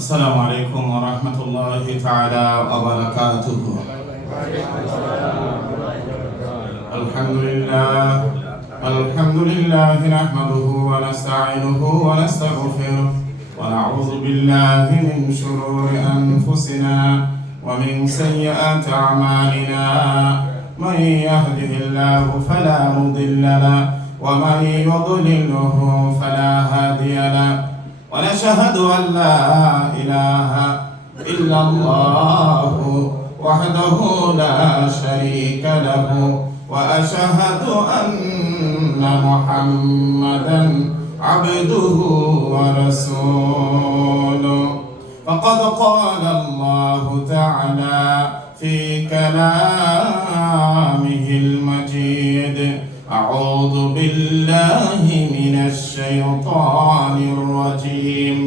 السلام عليكم ورحمة الله تعالى وبركاته. الحمد لله نحمده ونستعينه ونستغفره ونعوذ بالله من شرور أنفسنا ومن سيئات أعمالنا. من يهده الله فلا مضل له ومن يضلله فلا هادي له. ونشهد أن لا إله إلا الله وحده لا شريك له وأشهد أن محمدا عبده ورسوله. فقد قال الله تعالى في كلامه المجيد: أعوذ بالله من الشيطان الرجيم.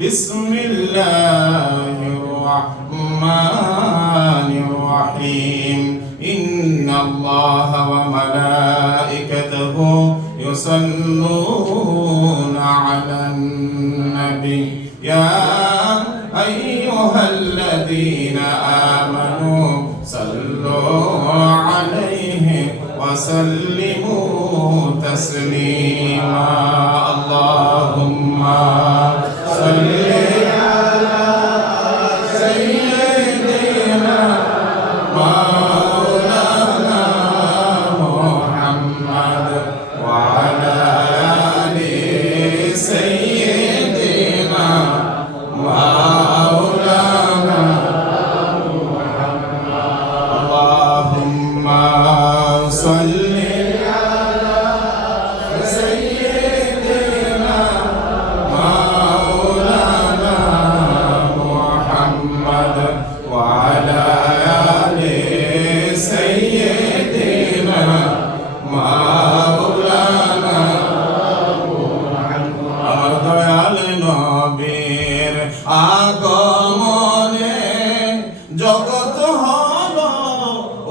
بسم الله الرحمن الرحيم. إن الله وملائكته يصلون على النبي يا أيها الذين آمنوا صلوا عليه وسلموا تسليما. اللهم صل على سيدنا مولانا محمد وعلى آل سيدنا مولانا محمد. اللهم صل আগমনে জগৎ হলো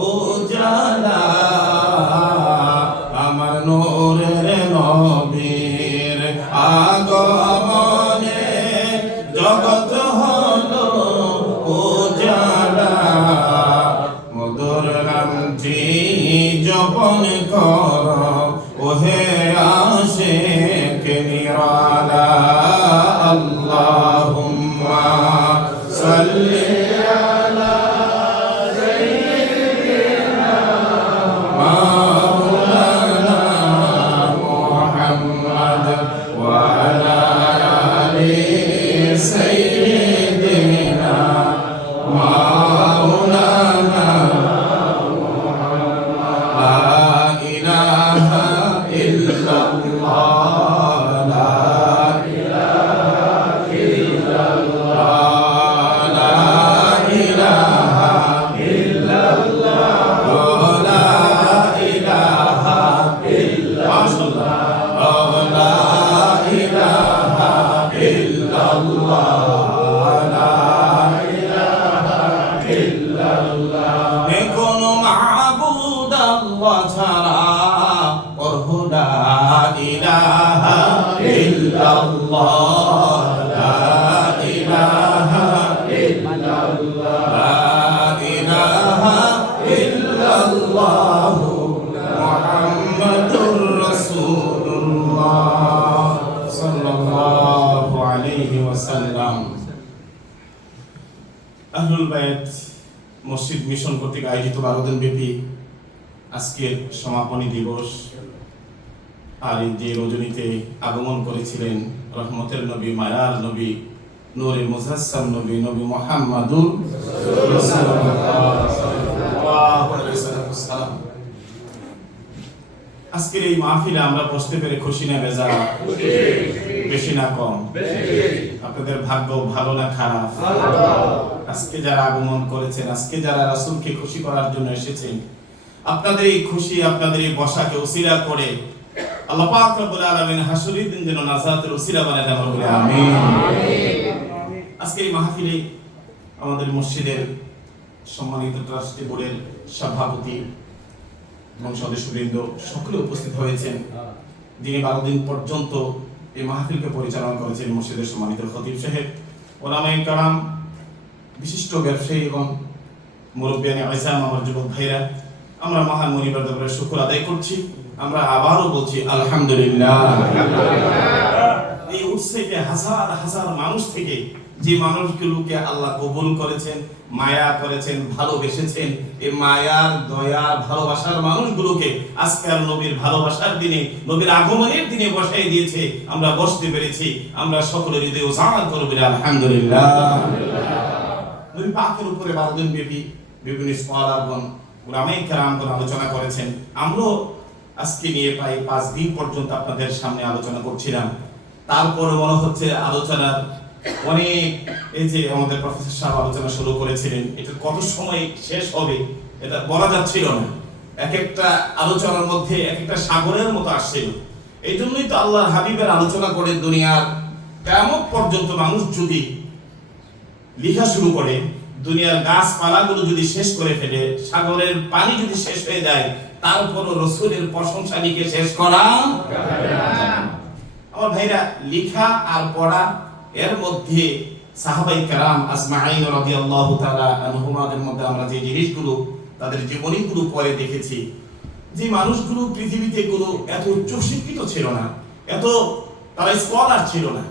উজালা, আমার নূরের নবীর আগমনে জগৎ হলো উজালা। মধুর নামটি জপন কর ওহে আশিক নিরালা। আল্লাহুম্মা সাল্লি আলা সাইয়্যিদিনা মাওলানা মুহাম্মদ ওয়া আলা আলি সাইয়্যিদিনা মাওলানা মুহাম্মদ। লা ইলাহা ইল্লাল্লাহ আহলুল বায়াত মসজিদ মিশন কর্তৃক আয়োজিত 12 দিন ব্যাপী আজকের সমাপনী দিবস। আর এই যে রজনীতে আগমন করেছিলেন রহমতের নবী, মায়ার নবী, নূরে মুজাসসাম নবী, নবী মুহাম্মাদুর রাসূলুল্লাহ সাল্লাল্লাহু আলাইহি ওয়াসাল্লাম। আজকের এই মাহফিলে আমরা বসতে পেরে খুশি না বেজার? বেশি না কম? আপনাদের ভাগ্য ভালো না খারাপ? আজকে যারা আগমন করেছেন, আজকে যারা রাসূলকে খুশি করার জন্য এসেছেন, আপনাদের এই খুশি, আপনাদের এই বসাকে উসিলা করে আল্লাহ পাক রব্বুল আলামিন হাসরের দিন যেন নাজাতের উসিলা বানায় দেন, বলে আমিন। আজকে এই মাহফিলে আমাদের মসজিদের সম্মানিত ট্রাস্টি বোর্ডের সভাপতি এবং সদস্যবৃন্দ সকলে উপস্থিত হয়েছেন, যিনি 12 দিন পর্যন্ত এই মাহফিলকে পরিচালনা করেছেন মসজিদের সম্মানিত খতিব সাহেব ওলামায়ে কেরাম, বিশিষ্ট ব্যবসায়ী এবং মুরব্বিয়ানে আইসাম, আমার যুবক ভাইরা, আমরা মহান মনিবের দরবারে শুকর আদায় করছি। আমরা আবারও বলছি আলহামদুলিল্লাহ। এই উৎসবে হাজার হাজার মানুষ থেকে যে মানুষগুলোকে আল্লাহ কবুল করেছেন, মায়া করেছেন, ভালোবেসেছেন, এই মায়ার, দয়ার, ভালোবাসার মানুষগুলোকে আজকের নবীর ভালোবাসার দিনে, নবীর আগমনের দিনে বসাই দিয়েছে। আমরা বসতে পেরেছি। আমরা সকলের হৃদয়ে উজাড় করব আলহামদুলিল্লাহ। নবী পাকের উপরে 12 দিন ব্যাপী বিভিন্ন স্কলারগণ, উলামায়ে কেরামগণ আলোচনা করেছেন। আমরা আজকে নিয়ে প্রায় 5 দিন পর্যন্ত আপনাদের সামনে আলোচনা করছিলাম। তারপরে মনে হচ্ছে আলোচনার অনেক, এই যে আমাদের প্রফেসর সাহেব আলোচনা শুরু করেছিলেন, এটা কত সময় শেষ হবে এটা বলা যাচ্ছিল না। এক একটা আলোচনার মধ্যে এক একটা সাগরের মতো আসছিল। এই জন্যই তো আল্লাহর হাবিবের আলোচনা করে দুনিয়ার কিয়ামত পর্যন্ত মানুষ যদি লেখা শুরু করে, দুনিয়ার গাছপালাগুলো যদি শেষ করে ফেলে, সাগরের পানি যদি শেষ হয়ে যায়, তারপরও রাসূলের প্রশংসা লিখে শেষ করা যাবে না। আমার ভাইরা, লেখা আর পড়া, এর মধ্যে সাহাবায়ে কেরাম আজমাইন রাদিয়াল্লাহু তাআলা আনহুমাদের মধ্যে আমরা যে জিনিসগুলো, তাদের জীবনীগুলো পড়ে দেখেছি, যে মানুষগুলো পৃথিবীতে কোনো এত উচ্চ শিক্ষিত ছিল না, এত তারা স্কলার ছিল না,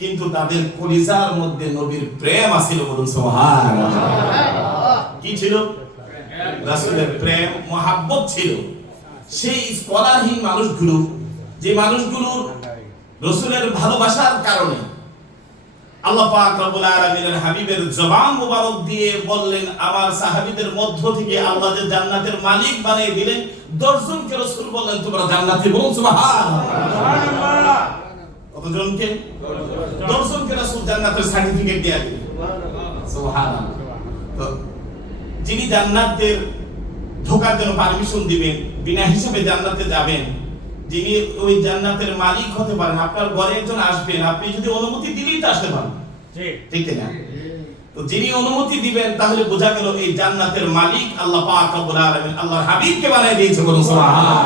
কিন্তু তাদের কলিজার মধ্যে নবীর প্রেম আছিল। বলুন সুবহানাল্লাহ। কি ছিল? রাসূলের প্রেম, মহাব্বত ছিল। সেই স্কলারহীন মানুষগুলো, যে মানুষগুলো রাসূলের ভালোবাসার কারণে আল্লাহ পাক রব্বুল আলামিনের হাবিবের জবান মুবারক দিয়ে বললেন, আমার সাহাবীদের মধ্য থেকে আল্লাহ যে জান্নাতের মালিক বানিয়ে দিলেন, 10 জনকে রাসূল বললেন তোমরা জান্নাতি। বলুন সুবহানাল্লাহ। কতজনকে? 10 জনকে রাসূল জান্নাতের সার্টিফিকেট দিয়ে দিলেন। সুবহানাল্লাহ। তো যিনি জান্নাতের ঢোকার জন্য পারমিশন দিবেন, বিনা হিসাবে জান্নাতে যাবেন, যিনি ওই জান্নাতের মালিক হতে পারেন, আপনার ঘরে একজন আসবেন, আপনি যদি অনুমতি দিলেই তো আসতে পারেন, ঠিক না? তো যিনি অনুমতি দিবেন, তাহলে বোঝা গেল এই জান্নাতের মালিক আল্লাহ পাক রব্বুল আলামিন আল্লাহর হাবিবকে বানিয়ে দিয়েছে। বলুন সুবহানাল্লাহ।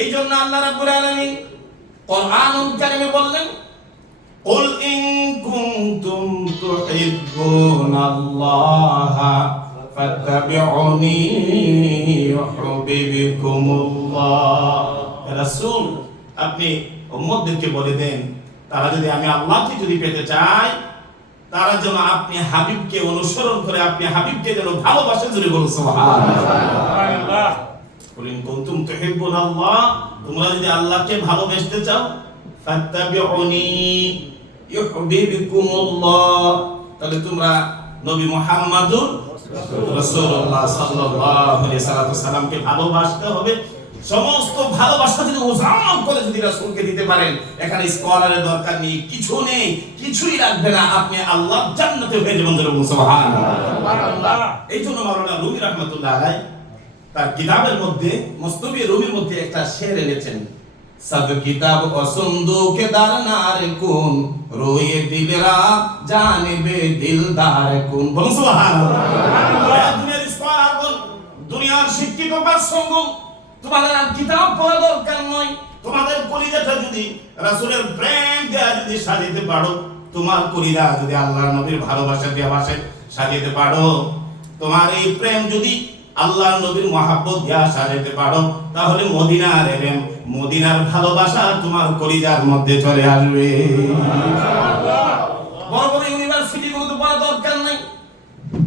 এই জন্য আল্লাহ রাব্বুল আলামিন কোরআনুল কারীমে বললেন, কুল ইন কুনতুম তুহিব্বুনাল্লাহা ফাত্তাবিউনি ইউহিব্বুকুমুল্লাহ। রাসূল, আপনি উম্মতদেরকে বলে দেন, তারা যদি আমি আল্লাহকে যদি পেতে চায়, তারা যেন আপনি হাবিবকে অনুসরণ করে আপনি হাবিবকে যেন ভালোবাসে। জোরে বলুন সুবহানাল্লাহ। কুল ইন কুনতুম তুহিব্বুনাল্লাহ, তোমরা যদি আল্লাহকে ভালোবাসতে চাও, ফাত্তাবিউনি ইউহিব্বুকুমুল্লাহ, তাহলে তোমরা নবী মুহাম্মাদুর রাসূলুল্লাহ সাল্লাল্লাহু আলাইহি সাল্লামকে ভালোবাসতে হবে। সমস্ত ভালোবাসা যদি উজাড় করে যদি রাসূলকে দিতে পারেন, এখানে স্কলারের দরকার নেই, কিছু নেই, কিছুই লাগবে না, আপনি আল্লাহর জান্নাতে হয়ে যাবেন। সুবহানাল্লাহ। এই জন্য মাওলানা রুমি রাহমাতুল্লাহ আলাইহি তার কিতাবের মধ্যে, মুস্তাফি রুমির মধ্যে একটা শের এনেছেন, সব কিতাব ও সুন্দুকে দারনার কোন রোয়ে দিলরা জানিবে দিলদার কোন। বলুন সুবহানাল্লাহ। দুনিয়ার স্কলারগণ, দুনিয়ার শিক্ষিত পার্সনগণ, তোমাদের আর কিতাব পড়া দরকার নয়। তোমাদের কলিজাটা যদি রাসূলের প্রেম দিয়ে যদি সাজাতে পারো, তোমার কলিজা যদি আল্লাহর নবীর ভালোবাসা দিয়ে সাজাতে পারো, তোমার এই প্রেম যদি আল্লাহর নবীর মহব্বত দিয়া সাজাতে পারো, তাহলে মদিনার এলেম, মদিনার ভালোবাসা তোমার কলিজার মধ্যে চলে আসবে। বড় বড় ইউনিভার্সিটি গুলো তো পড়া দরকার নাই,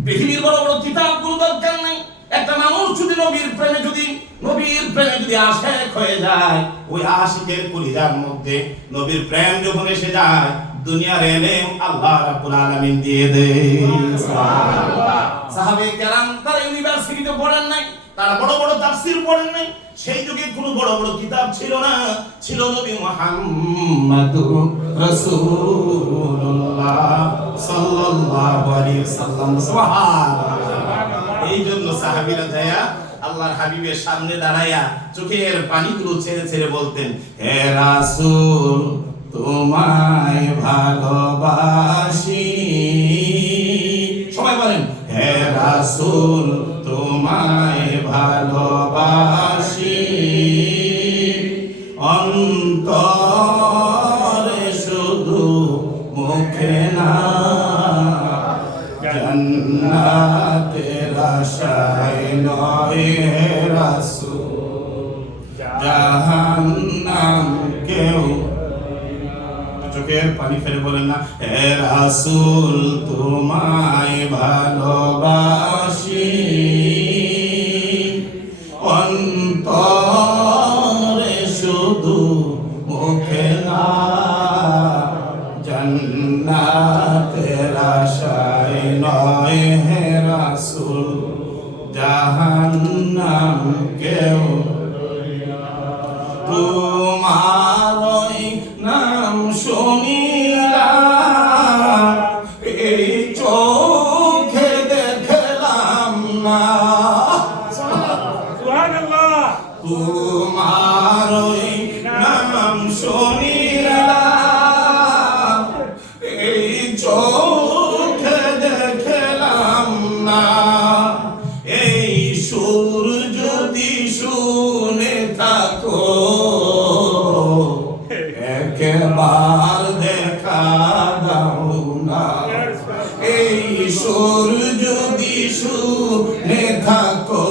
পৃথিবীর বড় বড় কিতাবগুলো দরকার নাই। একটা মানুষ যদি নবীর প্রেমে যদি আশিক হয়ে যায়, ওই আশিকের কলিজার মধ্যে নবীর প্রেম যখন এসে যায়, দুনিয়ার এলেম আল্লাহ রাব্বুল আলামিন দিয়ে দেয়। সুবহানাল্লাহ। সাহাবায়ে কেরাম তারা ইউনিভার্সিটিতে পড়েন নাই, তারা বড় বড় তাফসীর পড়েন নাই, সেই যুগে কোনো বড় বড় কিতাব ছিল না, ছিল নবী মুহাম্মাদুর রাসূলুল্লাহ সাল্লাল্লাহু আলাইহি ওয়াসাল্লাম। সুবহানাল্লাহ। এই জন্য সাহাবীরা যায়া আল্লাহর হাবিবের সামনে দাঁড়ায়া চোখের পানিগুলো ছেড়ে ছেড়ে বলতেন, হে রাসূল, তোমায় ভালোবাসি। সবাই বলেন, হে রাসূল, তোমায় ভালোবাসি, অন্তরে শুধু মুখ জান্নাতের আশায় নয় হে রাসূল, জাহান্নাম কেউ। চোখের পানি ফেলে বলেন না, হে রাসূল তোমায় ভালোবাসি, অন্তরে শুধু মুখে না, জান্নাতের আশায় নয় হে রাসূল, জাহান্নাম কেউ। তোমারই নাম শুনিলাম, এই চোখে দেখলাম না, তোমারই নাম শুনিলাম, এই চোখে দেখলাম না, এই সুর যদি শুনে থাকো একবার দেখা দাও না, এই সুর যদি শুনে থাকো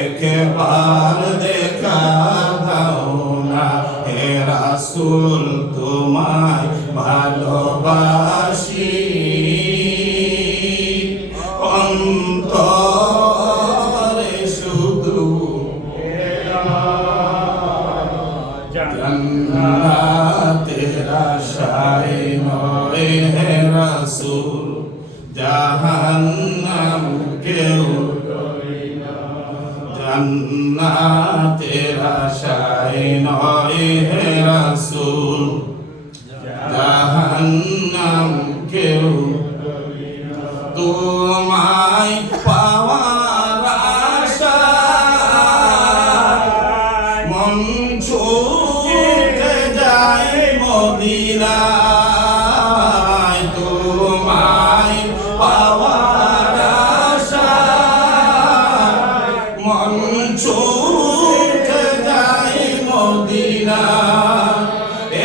একবার দেখা দাও না, হে রাসূল তোমায় ভালোবাসি, অন্তরে শুধু জান্নাতের আশায় নয় হে রাসূল, জাহান্নাম কেউ। জান্নাতের আশায় নয় হে রাসূল, জাহান্নাম কেউ। তোমায় পাওয়ার আশায় মন ছুটে যায় মদিনায়, তোমায় পাওয়ার আশায় মন ছুটে যায় মদিনায়,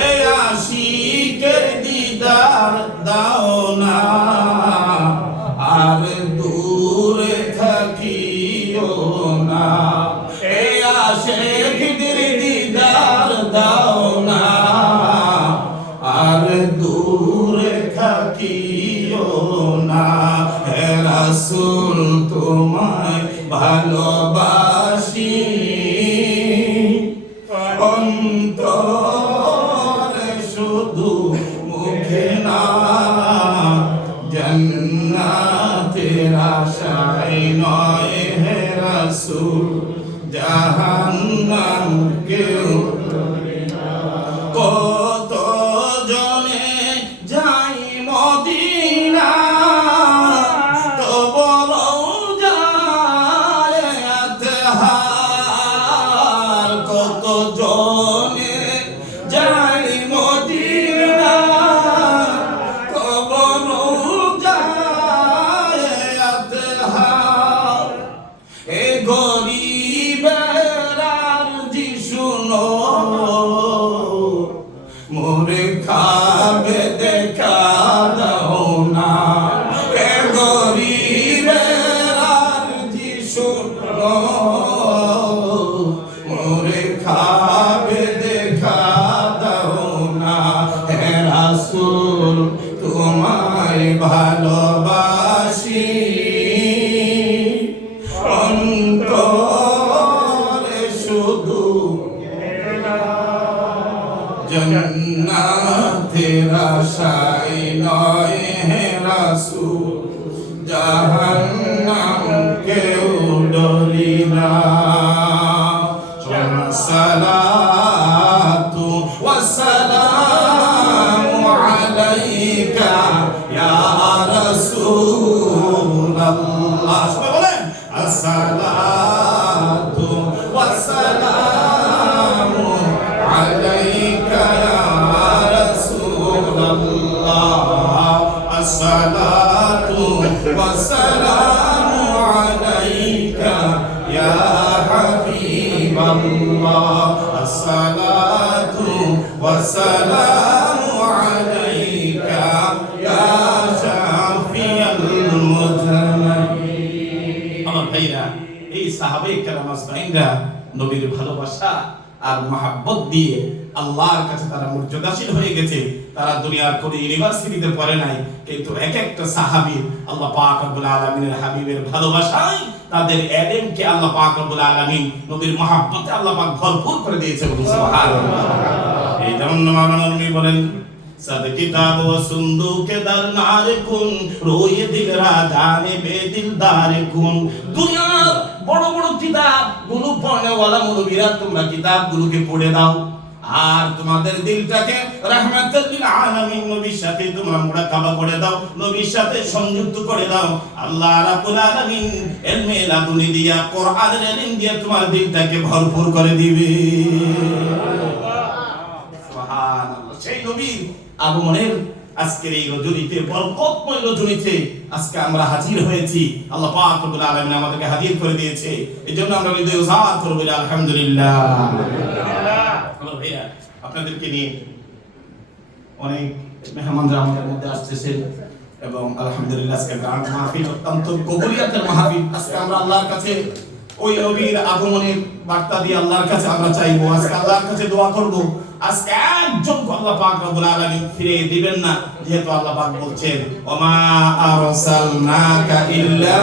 এই আশিকের দিদার দাও না, আর দূরে থাকিও না, এই আশিকদের দিদার দাও না, আর দূরে থাকিও না, হে রাসূল তোমায় ভালোবাসি, অন্তরে শুধু মুখে না, জান্নাতের আশায় নয় হে রাসূল, জাহান্নাম কেউ। কত জনে যাই মদিনা, তবু রওজায় আতহার, কত জনে যাই মদিনা, তবু রওজায় আতহার, এ গরিবের আরজি শুনো, মোরে খাবে দেখা দাও না, এ গরিবের আরজি শুনো, মোরে খাবে দেখা দাও না, হে রাসূল তোমায় ভালোবাসি, অন্তরে শুধু জান্নাতের আশায় নয় হে রাসূল, জাহান্নাম কেউ ডরি না। সালাতু ওয়াসসালামু আলাইকা ইয়া রাসূলাল্লাহ, সবাই বলেন আসসালাতু ওয়াসসালামু আলাইকা ইয়া রাসূলাল্লাহ, আসসালাতু ওয়াসসালামু আলাইকা ইয়া হাবিবাল্লাহ, আসসালাতু ওয়াসসালামু আলাইকা ইয়া শাফি অনুসারীরা নবীর ভালোবাসা আর মহাব্বত দিয়ে আল্লাহর কাছে তারা মর্যাদাশীল হয়ে গেছে। তারা দুনিয়ার কোনো ইউনিভার্সিটিতে পড়ে নাই, কিন্তু এক একটা সাহাবী আল্লাহ পাক রব্বুল আলামিনের হাবিবের ভালোবাসায় তাদের এলেমকে আল্লাহ পাক রব্বুল আলামিন নবীর মহাব্বতে আল্লাহ পাক ভরপুর করে দিয়েছে। সুবহানাল্লাহ। এই যেমন মাওলানা রুমি বলেন, सद किताब व सुंदूक दर नार कुन रोए दिल राजाने बेदिलदार कुन। दुनिया বড় বড় কিতাব গুলো পড়নেওয়ালা মুরব্বিরা তোমরা কিতাবগুলোকে পড়ে দাও, আর তোমাদের দিলটাকে রাহমাতুল লিল আলামিন নবীর সাথে তোমরা মুরাকাবা করে দাও, নবীর সাথে সংযুক্ত করে দাও। আল্লাহ রাব্বুল আলামিন ইলমে লাদুনি দিয়া, কোরআনের ইলম দিয়া তোমার দিলটাকে ভরপুর করে দিবে। সুবহানাল্লাহ। সেই নবীর আগমনের আজকের এই রজনীতে, বরকতময় রজনীতে আজকে আমরা হাজির হয়েছি। আল্লাহ পাক রব্বুল আলামিন আমাদেরকে হাজির করে দিয়েছে, এজন্য আমরা হৃদয় উজাড় করব আলহামদুলিল্লাহ। আমার ভাইয়া, আপনাদেরকে নিয়ে অনেক মেহমানরা আমাদের মধ্যে আসতেছেন এবং আলহামদুলিল্লাহ আজকে গ্রান্ড মাহফিল অত্যন্ত কবুলিয়াতের মাহফিল। আজকে আমরা আল্লাহর কাছে ওই নবীর আগমনের বার্তা দিয়ে আল্লাহর কাছে আমরা চাইবো, আজকে আল্লাহর কাছে দোয়া করব। আজকে একজন আল্লাহ পাক রব্বুল আলামিন ফিরে দিবেন না, যেহেতু আল্লাহ পাক বলছেন ওমা আরসালনাকা ইল্লা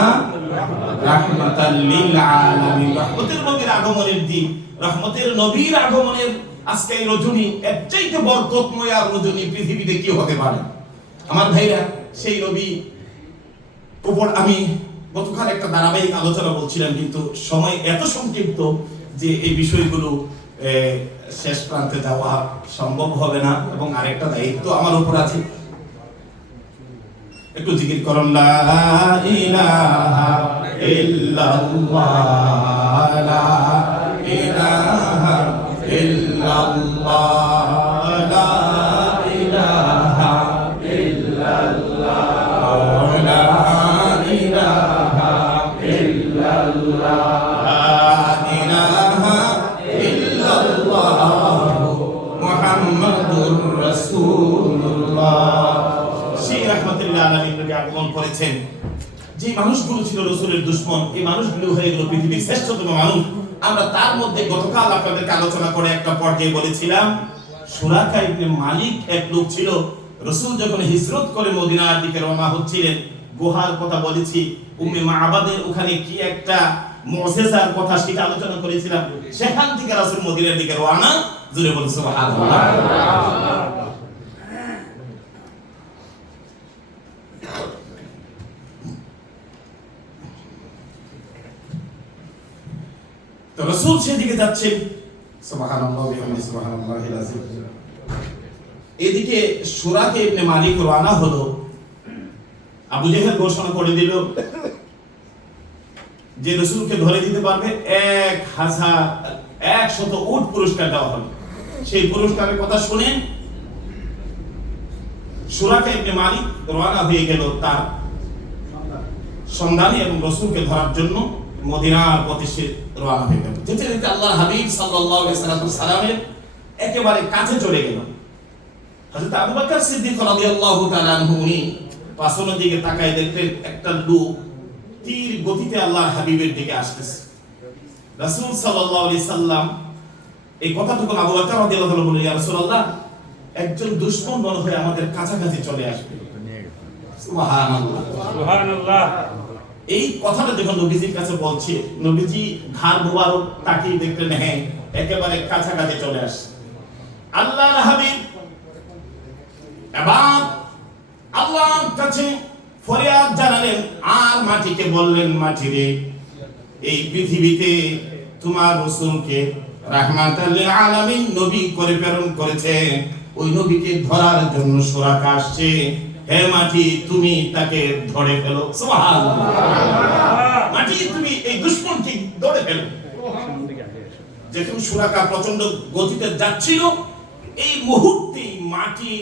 রাহমাতাল লিল আলামিন। রহমতের নবীর আগমনের দিন, রহমতের নবীর আগমনের আজকে এই রজনী, এর চাইতে বরকতময় আর রজনী পৃথিবীতে কি হতে পারে? আমার ভাইরা, সেই নবী উপর আমি গতকাল একটা ধারাবাহিক আলোচনা বলছিলাম, কিন্তু সময় এত সংক্ষিপ্ত যে এই বিষয়গুলো শেষ প্রান্তে যাওয়া সম্ভব হবে না, এবং আরেকটা দায়িত্ব আমার উপর আছে। একটু জিকির করুন, লা ইলাহা ইল্লাল্লাহ, লা ইলাহা ইল্লাল্লাহ, লা ইলাহা ইল্লাল্লাহ, লা ইলাহা ইল্লাল্লাহ, মুহাম্মাদুর রাসূলুল্লাহ। সেই রাহমাতুল্লাহ আলামিন নবী আগমন করেছেন। যে মানুষগুলো ছিল রাসূলের দুশমন, এই মানুষগুলো হয়ে গেল পৃথিবীর শ্রেষ্ঠতম মানুষ। আমরা তার মধ্যে গতকাল আপনাদেরকে আলোচনা করে একটা পর্যায়ে বলেছিলাম, সুরাকা ইবনে মালিক এক লোক ছিল। রাসূল যখন হিজরত করে মদিনার দিকে রওনা হচ্ছিলেন, গুহার কথা বলেছি, উম্মে মাআবাদের ওখানে কি একটা মুজিজার কথা সেটা আলোচনা করেছিলাম। সেখান থেকে রাসূল মদিনার দিকে রওনা, জোরে বলুন সুবহানাল্লাহ। তো রাসূল সেদিকে যাচ্ছেন, সুবহানাল্লাহ বিহামদিহি সুবহানাল্লাহিল আযীম। এদিকে সুরাকা ইবনে মালিক রওনা হলো। আবু জেহেল ঘোষণা করে দিল যে রাসূলকে ধরে দিতে পারবে 1,100 উট পুরস্কার দেওয়া হবে। সেই পুরস্কারের কথা শুনে সুরাকা ইবনে মালিক রওনা হয়ে গেল তার সন্ধানে এবং রাসূলকে ধরার জন্য মদিনার পথে সে রওনা হয়ে গেল। যেতে যেতে আল্লাহর হাবিব সাল্লাল্লাহু আলাইহি সাল্লামের একেবারে কাছে চলে গেল। হযরত আবু বকর সিদ্দিক রাদিয়াল্লাহু তাআলা আনহু উনি পাছনের দিকে তাকায় দেখলেন একটা লোক তীর গতিতে আল্লাহর হাবিবের দিকে আসতেছে। রাসূল সাল্লাল্লাহু আলাইহি সাল্লাম এই কথাটুকু আবু বকর রাদিয়াল্লাহু তাআলা বললেন, ইয়া রাসূলুল্লাহ, একজন দুশমন মনে হয় আমাদের কাছাকাছি চলে আসবে। সুবহানাল্লাহ সুবহানাল্লাহ। এই কথাটা যখন নবীজির কাছে বলছে, নবীজি ঘাড় মোবারক তাকিয়ে দেখলেন, হ্যাঁ একেবারে কাছাকাছি চলে আসছে। আল্লাহর হাবিব এবার আল্লাহর কাছে ফরিয়াদ জানালেন, আর মাটিকে বললেন, মাটি রে, এই পৃথিবীতে তোমার রাসূলকে রাহমাতাল লিল আলামিন নবী করে প্রেরণ করেছে, ওই নবীকে ধরার জন্য সুরাকা আসছে। হে মাটি, তুমি তাকে ধরে ফেলো। সুবহানাল্লাহ। মাটি, তুমি এই দুশমনকে ধরে ফেলো। যখন সুরাকা প্রচন্ড গতিতে যাচ্ছিল, এই মুহূর্তে মাটি,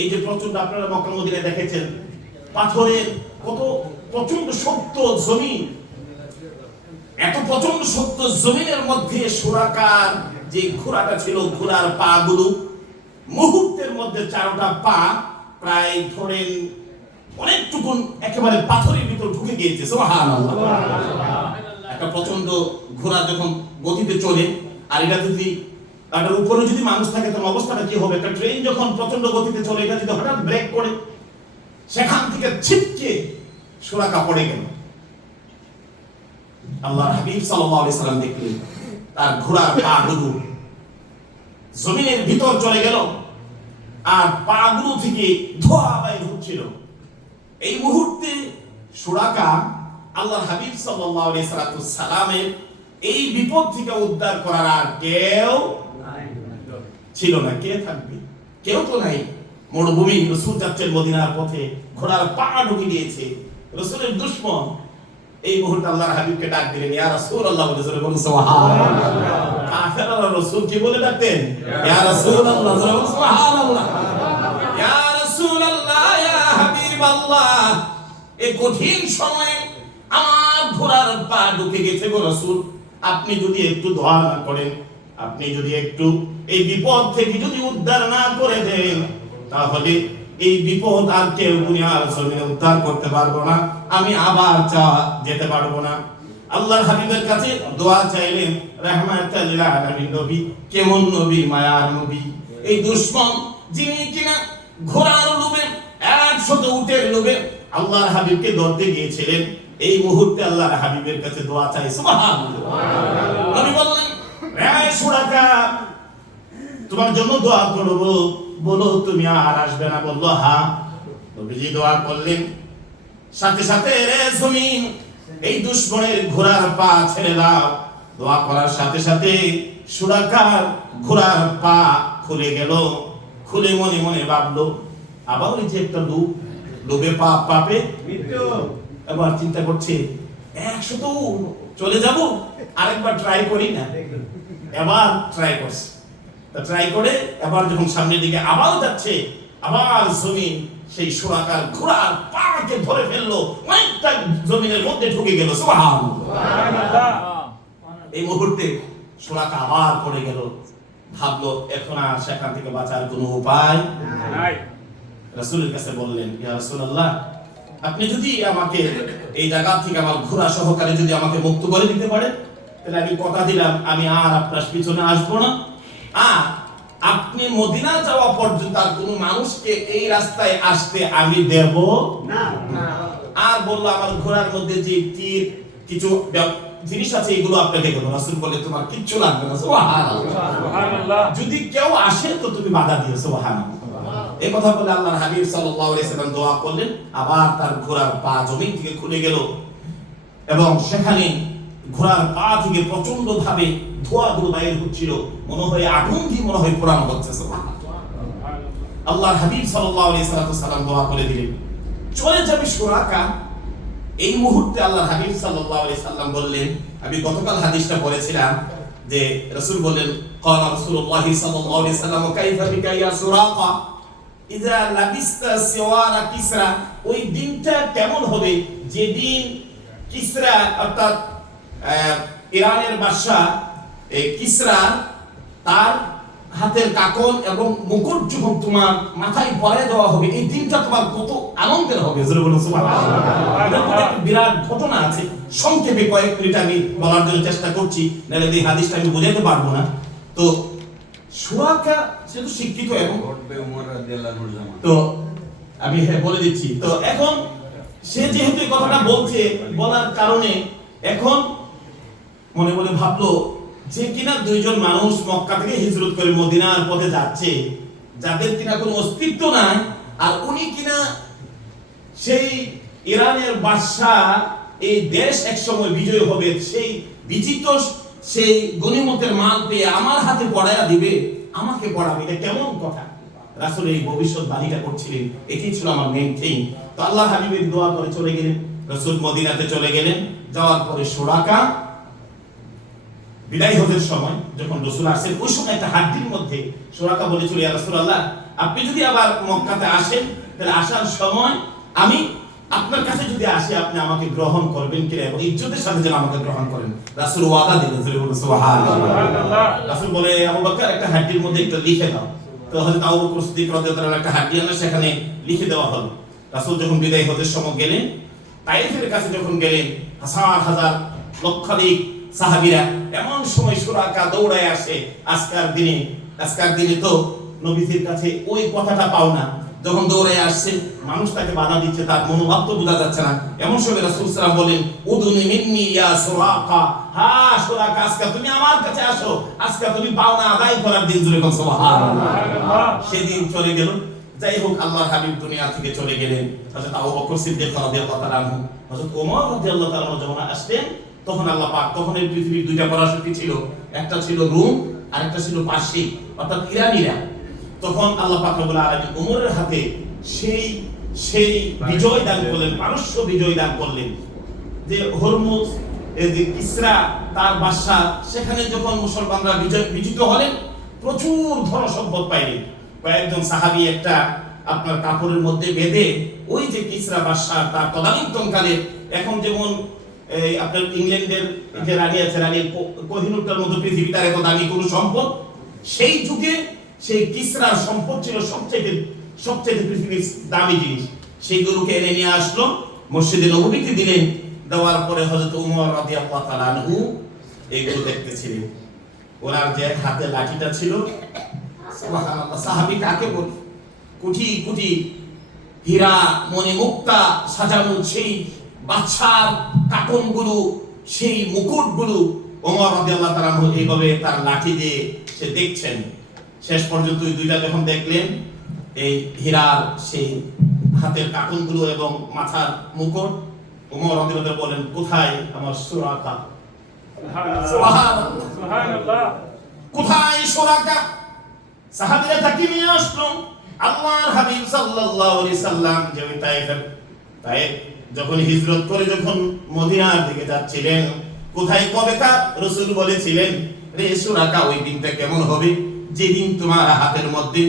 এই যে প্রচন্ড, আপনারা মক্কা মদিনায় দেখেছেন পাথরের কত প্রচন্ড শক্ত জমিন, এত প্রচন্ড শক্ত জমিনের মধ্যে সুরাকার যে ঘোড়াটা ছিল, ঘোড়ার পা গুলো মুহূর্তের মধ্যে চারটা পা প্রায় ধরেন অনেকটুকুন একেবারে পাথরের ভিতর ঢুকে গিয়েছে। সুবহানাল্লাহ। একটা প্রচন্ড ঘোড়া যখন গতিতে চলে, আর এটা যদি এটার উপরে যদি মানুষ থাকে তখন অবস্থাটা কি হবে? একটা ট্রেন যখন প্রচন্ড গতিতে চলে, এটা যদি হঠাৎ ব্রেক করে সেখান থেকে ছিটকে সুরাকা পড়ে গেল। আল্লাহর হাবিব সাল্লাল্লাহু আলাইহি সাল্লাম দেখলেন তার ঘোড়ার পাগুলো জমিনের ভিতর চলে গেল, আর পাগুলো থেকে ধোঁয়া বাইর হচ্ছিল। এই মুহূর্তে সুরাকা আল্লাহর হাবিব সাল্লাল্লাহু আলাইহি সাল্লামের এই বিপদ থেকে উদ্ধার করার আর কেউ ছিল না। কে থাকবে? কেউ তো নাই। মরুভূমি, রাসূল যাচ্ছেন মদিনার পথে, ঘোড়ার পা ঢুকে গিয়েছে, রাসূলের দুশমন। এই মুহূর্তে আল্লাহর হাবিবকে ডাক দিলেন, ইয়া রাসূলুল্লাহ বলে জোরে বলুন সুবহানাল্লাহ। কাফেররা রাসূল কি বলে ডাকতেন? ইয়া রাসূলুল্লাহ, জোরে বলুন সুবহানাল্লাহ। ইয়া রাসূলুল্লাহ, ইয়া হাবিবাল্লাহ, এই কঠিন সময়ে আমার ঘোড়ার পা ঢুকে গেছে গো রাসূল, আপনি যদি একটু দোয়া না করেন, আপনি যদি একটু এই বিপদ থেকে যদি উদ্ধার না করে দেন, তাহলে এই বিপদ আর কেউ দুনিয়ার জমিনে উদ্ধার করতে পারবো না, আমি আবার যেতে পারবো না। আল্লাহর হাবিবের কাছে দোয়া চাইলেন, রাহমাতাল লিল আলামিন নবী, কেমন নবী, মায়ার নবী। এই দুশমন যিনি কিনা ঘোড়ার লোভে, 100 উটের লোভে আল্লাহর হাবিবকে ধরতে গিয়েছিলেন, এই মুহূর্তে আল্লাহর হাবিবের কাছে দোয়া চাই। সুবহানাল্লাহ। নবী বললেন, হে সুরাকা, তোমার জন্য দোয়া করব, বলো তুমি আর আসবে না? বলল হ্যাঁ। নবীজি দোয়া করলেন, সাথে সাথে রে জমিন এই দুশমনের ঘোড়ার পা ছেড়ে দাও। দোয়া করার সাথে সাথে সুরাকার ঘোড়ার পা খুলে গেল। খুলে মনে মনে ভাবলো, আবার ওই যে একটা লোভে পাপে মৃত্যু। এবার চিন্তা করছে, 100 তো চলে যাব, আরেকবার ট্রাই করি না। এবার ট্রাই করছে, ট্রাই করে এবার যখন সামনের দিকে আবার যাচ্ছে, আবার জমিন সেই সুরাকার ঘোড়ার পাকে ধরে ফেললো, অনেকটা জমিনের মধ্যে ঢুকে গেল। সুবহানাল্লাহ। এই মুহূর্তে সুরাকা আবার পড়ে গেল। ভাবলো এখন আর সেখান থেকে বাঁচার কোনো উপায় নাই। রাসূলের কাছে বললেন, ইয়া রাসূলুল্লাহ, আপনি যদি আমাকে এই জায়গা থেকে আমার ঘোড়া সহকারে যদি আমাকে মুক্ত করে দিতে পারেন, তাহলে আমি কথা দিলাম আমি আর আপনার পিছনে আসবো না, আর আপনি মদিনা যাওয়া পর্যন্ত আর কোনো মানুষকে এই রাস্তায় আসতে আমি দেব না। আর বললো, আমার ঘোড়ার মধ্যে যে তীর কিছু জিনিস আছে এগুলো আপনাকে দেবো। রাসূল বলে, তোমার কিচ্ছু লাগবে না। সুবহানাল্লাহ। যদি কেউ আসে তো তুমি বাধা দিও। সুবহানাল্লাহ। এই কথা বলে আল্লাহর হাবিব সাল্লাল্লাহু আলাইহি সাল্লাম দোয়া করলেন, আবার তার ঘোড়ার পা জমিন থেকে খুলে গেল, এবং সেখানে ঘোড়ার পা থেকে প্রচন্ড ভাবে ধোঁয়াগুলো বাইরে হচ্ছিল, মনে হয় আগুন দিয়ে মনে হয় পোড়ানো হচ্ছে। আল্লাহর হাবিব সাল্লাল্লাহু আলাইহি সাল্লাম দোয়া করে দিলেন, চলে যাবে সুরাকা। এই মুহূর্তে আল্লাহর হাবিব সাল্লাল্লাহু আলাইহি সাল্লাম বললেন, আমি গতকাল হাদিসটা পড়েছিলাম যে রাসূল বলেন, ক্বালা রাসূলুল্লাহ সাল্লাল্লাহু আলাইহি সাল্লাম, কাইফা বিকা ইয়া সুরাকা ইযা লাবিস্তা সিওয়ারা কিসরা। ওই দিনটা কেমন হবে যেদিন কিসরা অর্থাৎ ইরানের বাদশা কিসরা তার হাতের কাকন এবং মুকুট যখন তোমার মাথায় পরে দেওয়া হবে, এই দিনটা তোমার কত আনন্দের হবে। বিরাট ঘটনা আছে, সংক্ষেপে কয়েক মিনিট আমি বলার জন্য চেষ্টা করছি, নাহলে এই হাদিসটা আমি বোঝাতে পারবো না। তো সুরাকা সে তো শিক্ষিত, এবং তো আমি বলে দিচ্ছি। তো এখন সে যেহেতু এই কথাটা বলছে, বলার কারণে এখন মনে মনে ভাবলো যে কিনা দুইজন মানুষ মক্কা থেকে হিজরত করে মদিনার পথে যাচ্ছে, যাদের কিনা কোনো অস্তিত্ব নাই, আর উনি কিনা সেই ইরানের বাদশা, এই দেশ একসময় বিজয় হবে, সেই বিজিত সেই গনিমতের মাল পেয়ে আমার হাতে পড়ায়া দিবে, আমাকে পড়াবে, এটা কেমন কথা? রাসূল এই ভবিষ্যৎবাণীটা করছিলেন, এটাই ছিল আমার মেইন থিং। তো আল্লাহ হাবিবের দোয়া করে চলে গেলেন, রাসূল মদিনাতে চলে গেলেন। যাওয়ার পরে সুরাকা বিদায় হতে সময় যখন রাসূল আসেন, ওই সময় একটা হাড্ডির মধ্যে সুরাকা বলেছিল, ইয়া রাসূলুল্লাহ, আপনি যদি আবার মক্কাতে আসেন, তাহলে আসার সময় আমি আপনার কাছে যদি আসি, আপনি আমাকে গ্রহণ করবেন কিনা, এবং ইজ্জতের সাথে যেন আমাকে গ্রহণ করেন। রাসূল ওয়াদা দিলেন। সুবহানাল্লাহ। রাসূল বলে, আবু বকর একটা হাড্ডির মধ্যে একটু লিখে দাও। তো হযরত আবু বকর সিদ্দিক রাদিয়াল্লাহু আনহু একটা হাড্ডি আনলেন, সেখানে লিখে দেওয়া হলো। রাসূল যখন বিদায় হতে সময় গেলেন, তায়েফের কাছে যখন গেলেন, হাজার হাজার লক্ষাধিক সাহাবীরা এমন সময় সুরাকা দৌড়ায় আসে। আজকার দিনে তো নবীজির কাছে ওই কথাটা পাও না। যখন দৌড়ে আসছে, মানুষ তাকে বাধা দিচ্ছে, তার মনোভাব তো বোঝা যাচ্ছে না। এমন সময় রাসূল সাল্লাল্লাহু আলাইহি ওয়াসাল্লাম বলেন, উদুনি মিন্নি ইয়া সুরাকা, হ্যাঁ সুরাকা, আজকে তুমি আমার কাছে আসো, আজকে তুমি পাওনা আদায় করার দিন। জোরে বলুন সুবহানাল্লাহ। সেদিন চলে গেল। যাই হোক, আল্লাহর হাবিব দুনিয়া থেকে চলে গেলেন। হযরত আবু বকর সিদ্দিক রাদিয়াল্লাহু তাআলা আনহু, হযরত ওমর রাদিয়াল্লাহু তাআলা আনহু যখন আসতেন, তখন আল্লাহ পাক, তখন এই পৃথিবীর দুইটা পরাশক্তি ছিল, একটা ছিল রোম আর একটা ছিল পারসি, অর্থাৎ ইরানীরা। তখন আল্লাহ পাক রব্বুল আলামিন ওমরের হাতে সেই বিজয় দান করলেন, পারস্য বিজয় দান করলেন। যে হরমুজ, এই যে কিসরা তার বাদশা, সেখানে যখন মুসলমানরা বিজিত হলেন, প্রচুর ধন সম্পদ পাইলেন। কয়েকজন সাহাবী একটা আপনার কাপড়ের মধ্যে বেঁধে ওই যে কিসরা বাদশা তার তদানীন্তনকালে, এখন যেমন এই আপনার ইংল্যান্ডের যে রানী আছে, রানী কোহিনূরটার মতো পৃথিবীটার এত দামি কোনো সম্পদ, সেই যুগে সেই কিসরার সম্পদ ছিল সবচেয়ে পৃথিবীর দামি জিনিস। সেইগুলোকে এনে নিয়ে আসলো, মসজিদে নববীতে দিলেন। দেওয়ার পরে হযরত ওমর রাদিয়াল্লাহু তাআলা আনহু এইগুলো দেখতেছিলেন। ওনার যে হাতে লাঠিটা ছিল, সুবহানাল্লাহ, সাহাবী কাকে বল, কোটি কোটি হীরা মণি মুক্তা সাজানো সেই বাদশার কাকনগুলো, সেই মুকুটগুলো ওমর রাদিয়াল্লাহু তাআলা আনহু এইভাবে তার লাঠি দিয়ে সে দেখছেন। শেষ পর্যন্ত ওই দুইটা যখন দেখলেন, এই হীরার সেই হাতের কাকনগুলো এবং মাথার মুকুট, ওমর রাদিয়াল্লাহু তাআলা বলেন, কোথায় আমার সুরাকা? সুবহানাল্লাহ, কোথায় সুরাকা? সাহাবীরা তাকে নিয়ে আসলো। আল্লাহর হাবিব সাল্লাল্লাহু আলাইহি সাল্লাম যে ওই তায়েফ যখন হিজরত করে যখন মদিনার দিকে যাচ্ছিলেন, কোথায় কবেকার রাসূল বলেছিলেন, রে সুরাকা ওই দিনটা কেমন হবে যেদিন তোমার হাতের মধ্যে,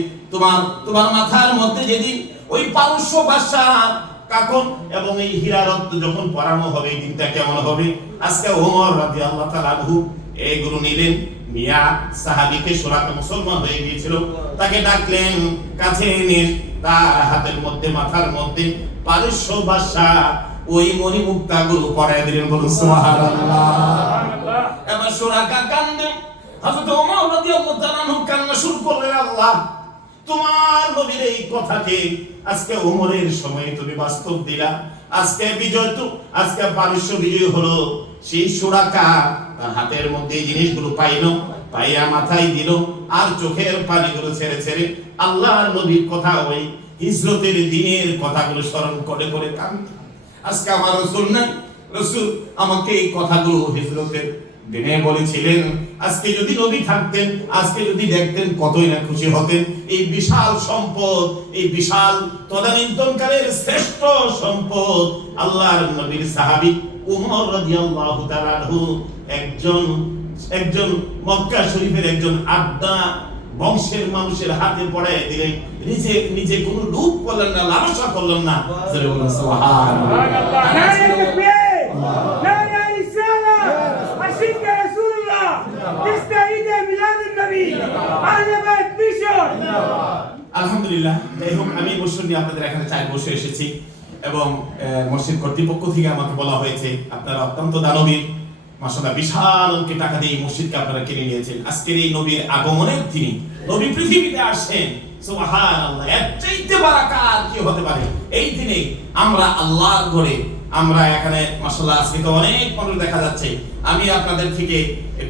তোমার মাথার মধ্যে যেদিন ওই পারস্য বাদশার কাকন এবং এই হীরারত্ন যখন পরানো হবে, এই দিনটা কেমন হবে। আজকে ওমর রাদিয়াল্লাহু তাআলা আনহু এইগুলো নিলেন। মিয়া সাহাবীকে সুরাকা মুসলমান হয়ে গিয়েছিল, তাকে ডাকলেন কাছে এনে তার হাতের মধ্যে, মাথার মধ্যে পারস্য বাদশা ওই মণিমুক্তাগুলো পরায় দিলেন। বলুন সুবহানাল্লাহ। এবার সুরাকা কান্দে, হযরত ওমর রাদিয়াল্লাহু তাআলা আনহু কান্না শুরু করলেন, আল্লাহ তোমার নবীর এই কথাকে আজকে ওমরের সময় তুমি বাস্তব দিলা। আজকে পারস্য বিজয় হলো। সেই সুরাকা তার হাতের মধ্যে এই জিনিসগুলো পাইয়া মাথায় দিল, আর চোখের পানিগুলো ছেড়ে ছেড়ে আল্লাহর নবীর কথা, ওই হিজরতের দিনের কথাগুলো স্মরণ করে করে কাঁদে। আজকে আমার রাসূল নাই, রাসূল আমাকে এই কথাগুলো হিজরতের দিনে বলেছিলেন। আজকে যদি নবী থাকতেন, আজকে যদি দেখতেন, কতই না খুশি হতেন। এই বিশাল সম্পদ, এই বিশাল তদানীন্তনকালের শ্রেষ্ঠ সম্পদ আল্লাহর নবীর সাহাবী ওমর রাদিয়াল্লাহু তাআলা আনহু একজন মক্কা শরীফের একজন আড্ডা বংশের মানুষের হাতে পড়ায় দিলেন। নিজে কোনো লোভ করলেন না, লালসা করলেন না। আলহামদুলিল্লাহ। যাই হোক, আমি বছর নিয়ে আপনাদের এখানে 4 বছর এসেছি এবং মসজিদ কর্তৃপক্ষ থেকে আমাকে বলা হয়েছে, আপনারা অত্যন্ত দানবীর, মাশাআল্লাহ বিশাল অঙ্কের টাকা দিয়ে এই মসজিদকে আপনারা কিনে নিয়েছেন। আজকের এই নবীর আগমনের দিনে নবী পৃথিবীতে আসেন, সুবহানাল্লাহ, এর চাইতে বারাকা আর কি হতে পারে। এই দিনে আমরা আল্লাহর ঘরে, আমরা এখানে মাশাআল্লাহ আজকে তো অনেক মানুষ দেখা যাচ্ছে। আমি আপনাদের থেকে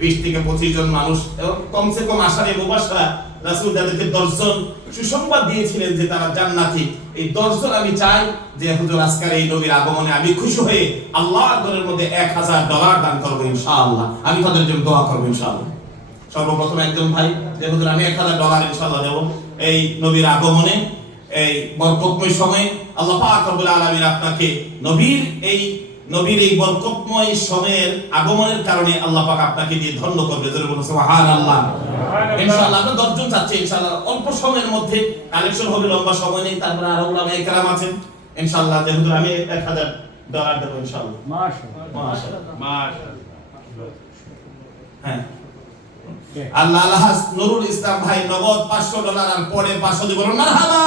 20 থেকে 25 জন মানুষ, কমসে কম আশারে মুবাশশারা রাসূল যাদেরকে 10 জন সুসংবাদ দিয়েছিলেন যে তারা জান্নাতি, এই 10 জন আমি চাই যে হুজুর আজকের এই নবীর আগমনে আমি খুশি হয়ে আল্লাহর ঘরের মধ্যে $1000 দান করব ইনশাআল্লাহ। আমি তাদের জন্য দোয়া করব ইনশাআল্লাহ। সর্বপ্রথম একজন ভাই যে হুজুর আমি $1000 ইনশাআল্লাহ দেব এই নবীর আগমনে, এই বরকতময় সময়ে। আল্লাহ পাক রব্বুল আলামিন আপনাকে নবীর এই বরকতময় সময়ের আগমনের কারণে আল্লাহ পাক আপনাকে দিয়ে ধন্য করবে। জোরে বলুন সুবহানাল্লাহ। ইনশাআল্লাহ আমরা 10 জন চাচ্ছি, ইনশাআল্লাহ অল্প সময়ের মধ্যে কালেকশন হবে, লম্বা সময় নেই। তারপরে আর উলামায়ে কেরাম আছেন ইনশাআল্লাহ, যে হুজুর আমি $1000 দেব ইনশাআল্লাহ। মাশাআল্লাহ। হ্যাঁ, আল্লাহ আলহাজ নুরুল ইসলাম ভাই নগদ $500 আর পরে 500 দিব। মারহাবা।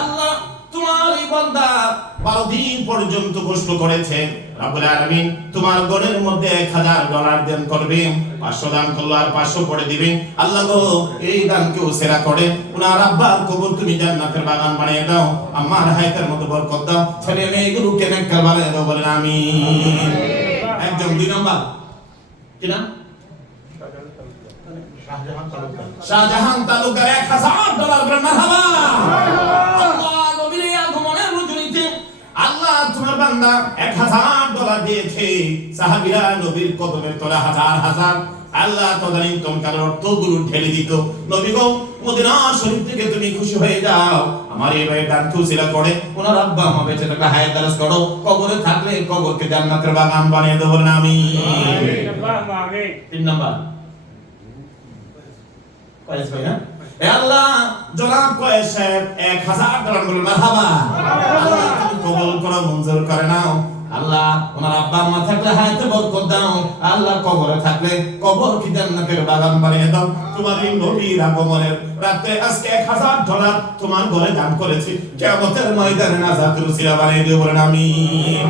আল্লাহ তোমার এই বান্দা 12 দিন পর্যন্ত কষ্ট করেছে, রব্বুল আলামিন তোমার ঘরের মধ্যে $1000 দান করবে, 500 দান করলো আর 500 করে দিবে। আল্লাহ গো এই দানকেও সেরা করে উনার আব্বার কবর তুমি জান্নাতের বাগান বানিয়ে দাও, আমার হায়াতের মতো বরকত দাও, ছেলে মেয়েগুলোকে নেককার বানিয়ে দাও, বলেন আমিন। একজন 2 নাম্বার কি নাম? শাহজাহান তালুকদার $1000 বলেন মারহাবা। আল্লাহ নবীর আগমনের রজনীতে আল্লাহ তোমার বান্দা $1000 দিয়েছে, সাহাবীরা নবীর কদমের তলা হাজার হাজার আল্লাহ তদানীন তনকার অর্থগুলো ঢেলে দিত। নবী গো মদিনা শরীফ থেকে তুমি খুশি হয়ে যাও, আমার এই ভাই দান খুশিলা করে ওনার আব্বা আমা বেঁচে থাকলে হায়াত দারাজ করো, কবরে থাকলে কবরকে জান্নাতের বাগান বানিয়ে দেবো না আমি। 3 নাম্বার কয়েস ভাই না, এ আল্লাহ জনাব কয়েস সাহেব $1000 বলে মারহাবা। আল্লাহ তুমি কবুল করো, মঞ্জুর করে নাও। আল্লাহ ওনার আব্বা মা থাকলে হায়াতে বরকত দাও, আল্লাহ কবরে থাকলে কবর কি জান্নাতের বাগান বানিয়ে দাও। তোমার এই নবীর আগমনের রাতে আজকে $1000 তোমার ঘরে দান করেছি, কিয়ামতের ময়দানে নাজাতের উসিলা বানিয়ে দিও, বলেন আমিন।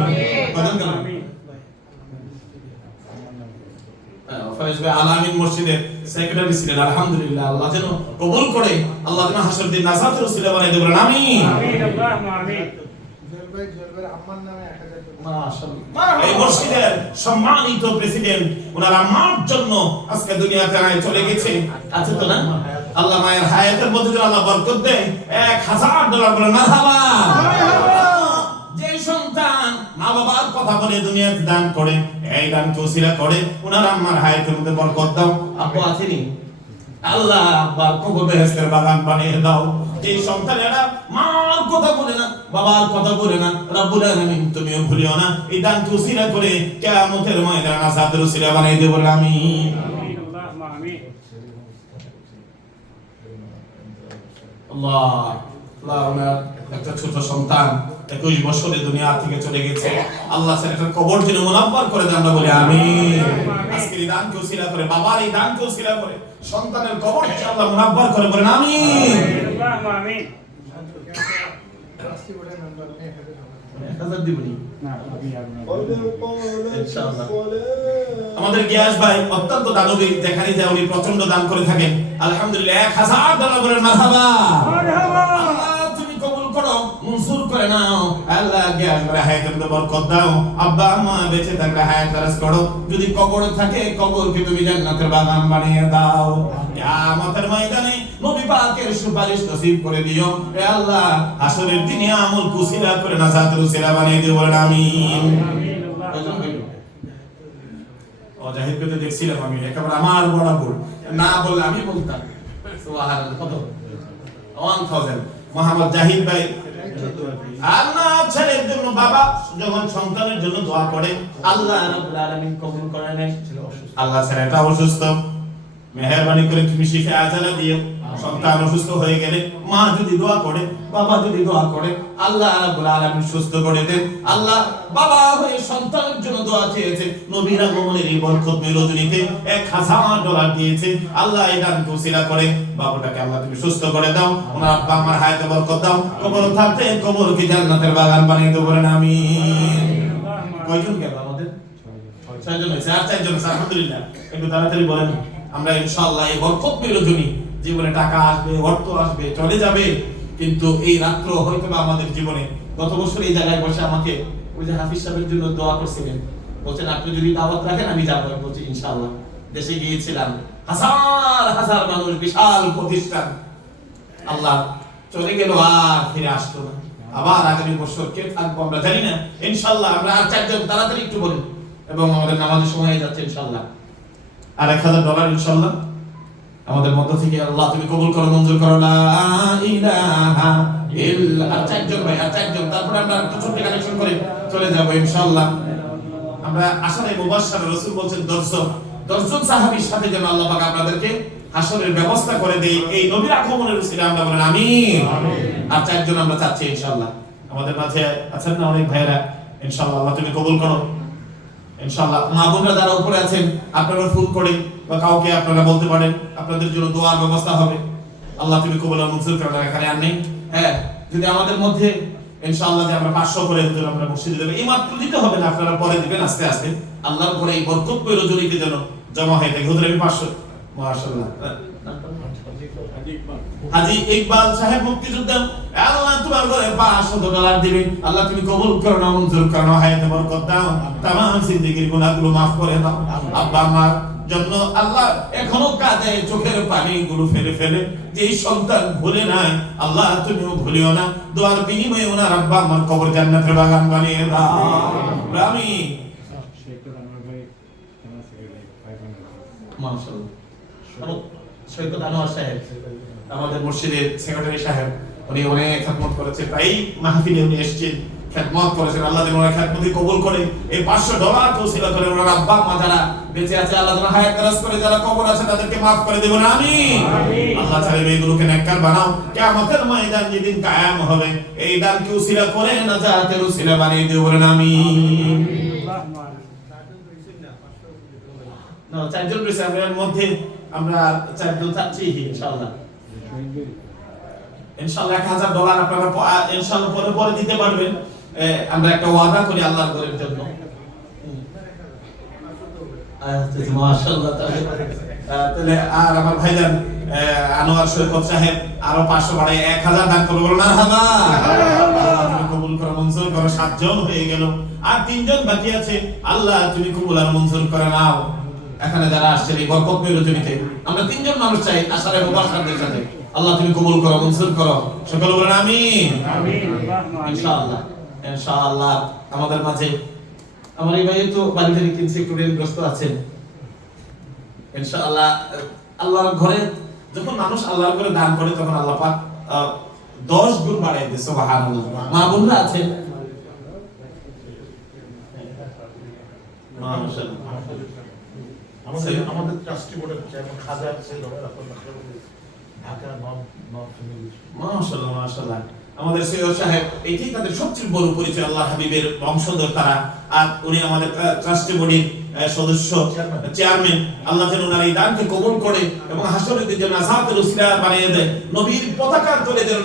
ফয়েজ ভাই আলামিন মসজিদের সেক্রেটারি ছিলেন, আলহামদুলিল্লাহ আল্লাহ যেন কবুল করে, আল্লাহ যেন হাসর দিন নাজাতের উসিলা বানিয়ে দিও, বলেন আমিন। এই মসজিদের সম্মানিত প্রেসিডেন্ট ওনার আম্মার জন্য আজকে দুনিয়াতে চলে গেছে, আছে তো না? আল্লাহ মায়ের হায়াতের মধ্যে যেন আল্লাহ বরকত দেয়, $1000 বলেন মারহাবা। যে সন্তান মা বাবার কথা বলে দুনিয়াতে দান করে, এই দানকে ওসিলা করে ওনার আম্মার হায়াতের মধ্যে বরকত দাও। আপু আছেনি? আল্লাহ আব্বার কবর বেহেশতের বাগান বানিয়ে দাও। এই সন্তানেরা মার কথা বলে না, বাবার কথা বলে না, রব্বুল আলামিন তুমিও ভুলিও না, এই দানকে ওসিলা করে কিয়ামতের ময়দানে নাজাতের উসিলা বানিয়ে দেব, বলেন আমিন। আল্লাহুম্মা আমিন। আল্লাহ আল্লাহ ওনার একটা ছোট সন্তান 21 বছরে দুনিয়া থেকে চলে গেছে, আল্লাহ সেটার কবর যেন মুনাব্বার করে দেন, আমরা বলি আমিন। আজকের এই দানকে ওসিলা করে, বাবার এই দানকে ওসিলা করে সন্তানের কবর যেন আল্লাহ মুনাব্বার করে, বলেন আমিন। আল্লাহুম্মা আমিন। আমাদের গিয়াস ভাই অত্যন্ত দানবীর, দেখানি যায় উনি প্রচন্ড দান করে থাকেন, আলহামদুলিল্লাহ $1000 বলেন মারহাবা। আল্লাহ তুমি কবুল করো, মনসুর করে নাও, আল্লাহ গিয়াস ভাই হায়াতের মধ্যে বরকত দাও, আব্বা আম্মা বেঁচে থাকলে হায়াত দারাজ করো, যদি কবরে থাকে কবরকে তুমি জান্নাতের বাগান বানিয়ে দাও, কিয়ামতের ময়দানে নবী পাকের সুপারিশ নসিব করে দিও, এ আল্লাহ হাসরের দিনে আমল কুসিলা করে নাজাতের উসিলা বানিয়ে দিও, বলেন আমিন। জাহিদ পেতে দেখছিলাম আমি, একেবারে আমার বড় ভুল, না বললে আমি বলতাম সুবহানাল্লাহ। কত 1000 মোহাম্মদ জাহিদ ভাই আল্লাহ ছেলের জন্য, বাবা যখন সন্তানের জন্য দোয়া করে আল্লাহ রাব্বুল আলামিন কবুল করে নেন। আল্লাহ ছেলেটা অসুস্থ, মেহেরবানি করে তুমি শিফা আজালা দিও। সন্তান অসুস্থ হয়ে গেলে মা যদি দোয়া করে, বাবা যদি দোয়া করে, আল্লাহ রাব্বুল আলামিন সুস্থ করে দেন। আল্লাহ বাবা হয়ে সন্তানের জন্য দোয়া চেয়েছে, নবীর আগমনের এই বরকতময় রজনীতে $1000 দিয়েছে, আল্লাহ এই দানকে ওসিলা করে বাবাটাকে আল্লাহ তুমি সুস্থ করে দাও, ওনার আব্বা আমার হায়াতে বরকত দাও, কবর থাকতে কবরকে জান্নাতের বাগান বানিয়ে দেবো, বলেন আমিন। কয়জন গেল আমাদের? 6 জন হয়েছে, আর 4 জন আছে, আলহামদুলিল্লাহ। একটু তাড়াতাড়ি বলেন, আমরা ইনশাআল্লাহ এই বরকতময় রজনী, জীবনে টাকা আসবে, অর্থ আসবে, চলে যাবে, কিন্তু এই রাত্র হয়তো আমাদের জীবনে, গত বছর এই জায়গায় বসে আমাকে ওই যে হাফিজ সাহেবের জন্য দোয়া করছিলেন, বলছেন আপনি যদি দাওয়াত রাখেন আমি যাবো, বলছি ইনশাআল্লাহ। দেশে গিয়েছিলাম, হাজার হাজার মানুষ, বিশাল প্রতিষ্ঠান, আল্লাহ চলে গেল আর ফিরে আসতো না। আবার আগামী বছর কে থাকবো আমরা জানি না, ইনশাআল্লাহ আমরা আর 4 জন তাড়াতাড়ি একটু বলেন, এবং আমাদের নামাজের সময় হয়ে যাচ্ছে ইনশাআল্লাহ। আর $1000 ইনশাআল্লাহ আমাদের মধ্য থেকে আল্লাহ তুমি কবুল করো, মঞ্জুর করো, লা ইলাহা ইল্লা। আর 4 জন ভাই, আর 4 জন, তারপরে আমরা একটু ছোট কানেকশন করে চলে যাব ইনশাআল্লাহ। আমরা আশারে মুবাশশার, রাসূল বলেন 10 জন সাহাবীর সাথে যেন আল্লাহ পাক আপনাদেরকে হাসরের ব্যবস্থা করে দেই, এই নবীর আগমনের উসিলায় আমরা বলেন আমিন। আর 4 জন আমরা চাচ্ছি ইনশাআল্লাহ। আমাদের মাঝে আছেন না অনেক ভাইরা, ইনশাআল্লাহ আল্লাহ তুমি কবুল করো ইনশাআল্লাহ। মা বোনরা যারা উপরে আছেন আপনারা ফোন করে বা কাউকে আপনারা বলতে পারেন, আপনাদের জন্য দোয়ার ব্যবস্থা হবে, আল্লাহ তুমি কবুল আর মঞ্জুর করো। এখানে আর নেই, হ্যাঁ যদি আমাদের মধ্যে ইনশাআল্লাহ যে আমরা 500 করে হুজুর আমরা মসজিদে দেব, এই মাত্র দিতে হবে না, আপনারা পরে দিবেন আস্তে আস্তে, আল্লাহর পরে এই বরকতময় রজনীতে যেন জমা হয়ে থাকে। হুজুর আমি 500, মাশাআল্লাহ। হাজী ইকবাল সাহেব মুক্তিযোদ্ধা, আল্লাহ তোমার ঘরে $500 দিবেন, আল্লাহ তুমি কবুল করো না, মঞ্জুর করো না, হায়াতে বরকত দাও, তামাম জিন্দেগীর গুনাহগুলো maaf করে দাও। আব্বা আমার জন্য আল্লাহ এখনো কাঁদে, চোখের পানিগুলো ফেলে ফেলে, যেই সন্তান ভুলে নাই আল্লাহ তুমিও ভুলিও না, দোয়ার বিনিময়ে ওনার আব্বা আমার কবর জান্নাতের বাগান বানিয়ে দাও। আমিন। মাশাআল্লাহ। সৈয়দ আনোয়ার সাহেব আমাদের মসজিদের সেক্রেটারি সাহেব, উনি অনেক খেদমত করেছেন, তাই মাহফিলে উনি এসেছেন, খেদমত করেছেন। আল্লাহ যেন ওনার খেদমতই কবুল করে, এই $500 তৌসিলা করে ওনার আব্বা মা যারা বেঁচে আছে আল্লাহ যেন হায়াত দারাজ করে, যারা কবর আছে তাদেরকে maaf করে দেবেন। আমিন। আল্লাহ চাইবে এগুলোকে নেককার বানাও, কিয়ামতের ময়দান যেদিন কায়েম হবে এই দানকে উসিলা করে নাজাতের উসিলা বানিয়ে দিও, বলেন আমিন। না, 4 জন রয়েছে আমাদের মধ্যে, আমরা 4 জন চাচ্ছি ইনশাআল্লাহ। ইনশাআল্লাহ $1000 আপনারা ইনশাআল্লাহ পরে পরে দিতে পারবেন। আমরা একটা ওয়াদা করি আল্লাহর ঘরের জন্য। মাশাআল্লাহ। তাহলে আর আমার ভাইজান আনোয়ার সৈকত সাহেব আরো 500 বাড়ায় 1000 দান করবে, বলুন মারহাবা। আল্লাহ তুমি কবুল করো, মঞ্জুর করো। 7 জন হয়ে গেল, আর 3 জন বাকি আছে, আল্লাহ তুমি কবুল আর মঞ্জুর করে নাও। এখানে যারা আসছেন এই বরকতময় রজনীতে আমরা 3 জন মানুষ চাই আশারে মুবাশশারদের সাথে, আল্লাহ তুমি কবুল করো, মঞ্জুর করো। সকলে বলেন আমিন। ইনশাআল্লাহ। ইনশাআল্লাহ আমাদের মাঝে আমার এই ভাই তো বাড়িতে ইনসিকিউরিটি গ্রস্ত আছেন। ইনশাআল্লাহ আল্লাহর ঘরে যখন মানুষ আল্লাহর ঘরে দান করে তখন আল্লাহ পাক 10 গুণ বাড়ায় দেয়। সুবহানাল্লাহ। মা বোনরা আছেন, মাশাআল্লাহ। আমাদের ট্রাস্টি বোর্ডের চেয়ারম্যান খাজা ছিল ঢাকা নর্থ ফ্যামিলি। মাশাআল্লাহ মাশাআল্লাহ। আমাদের সৈয়দ সাহেব এটাই তাদের সবচেয়ে বড় পরিচয়, আল্লাহ হাবিবের বংশধর তারা, আর উনি আমাদের ট্রাস্টি বোর্ডের সদস্য চেয়ারম্যান। আল্লাহ যেন ওনার এই দানকে কবুল করে এবং হাসরের দিন যেন আযাতের উসিলা বানিয়ে দেয়, নবীর পতাকার তলে যেন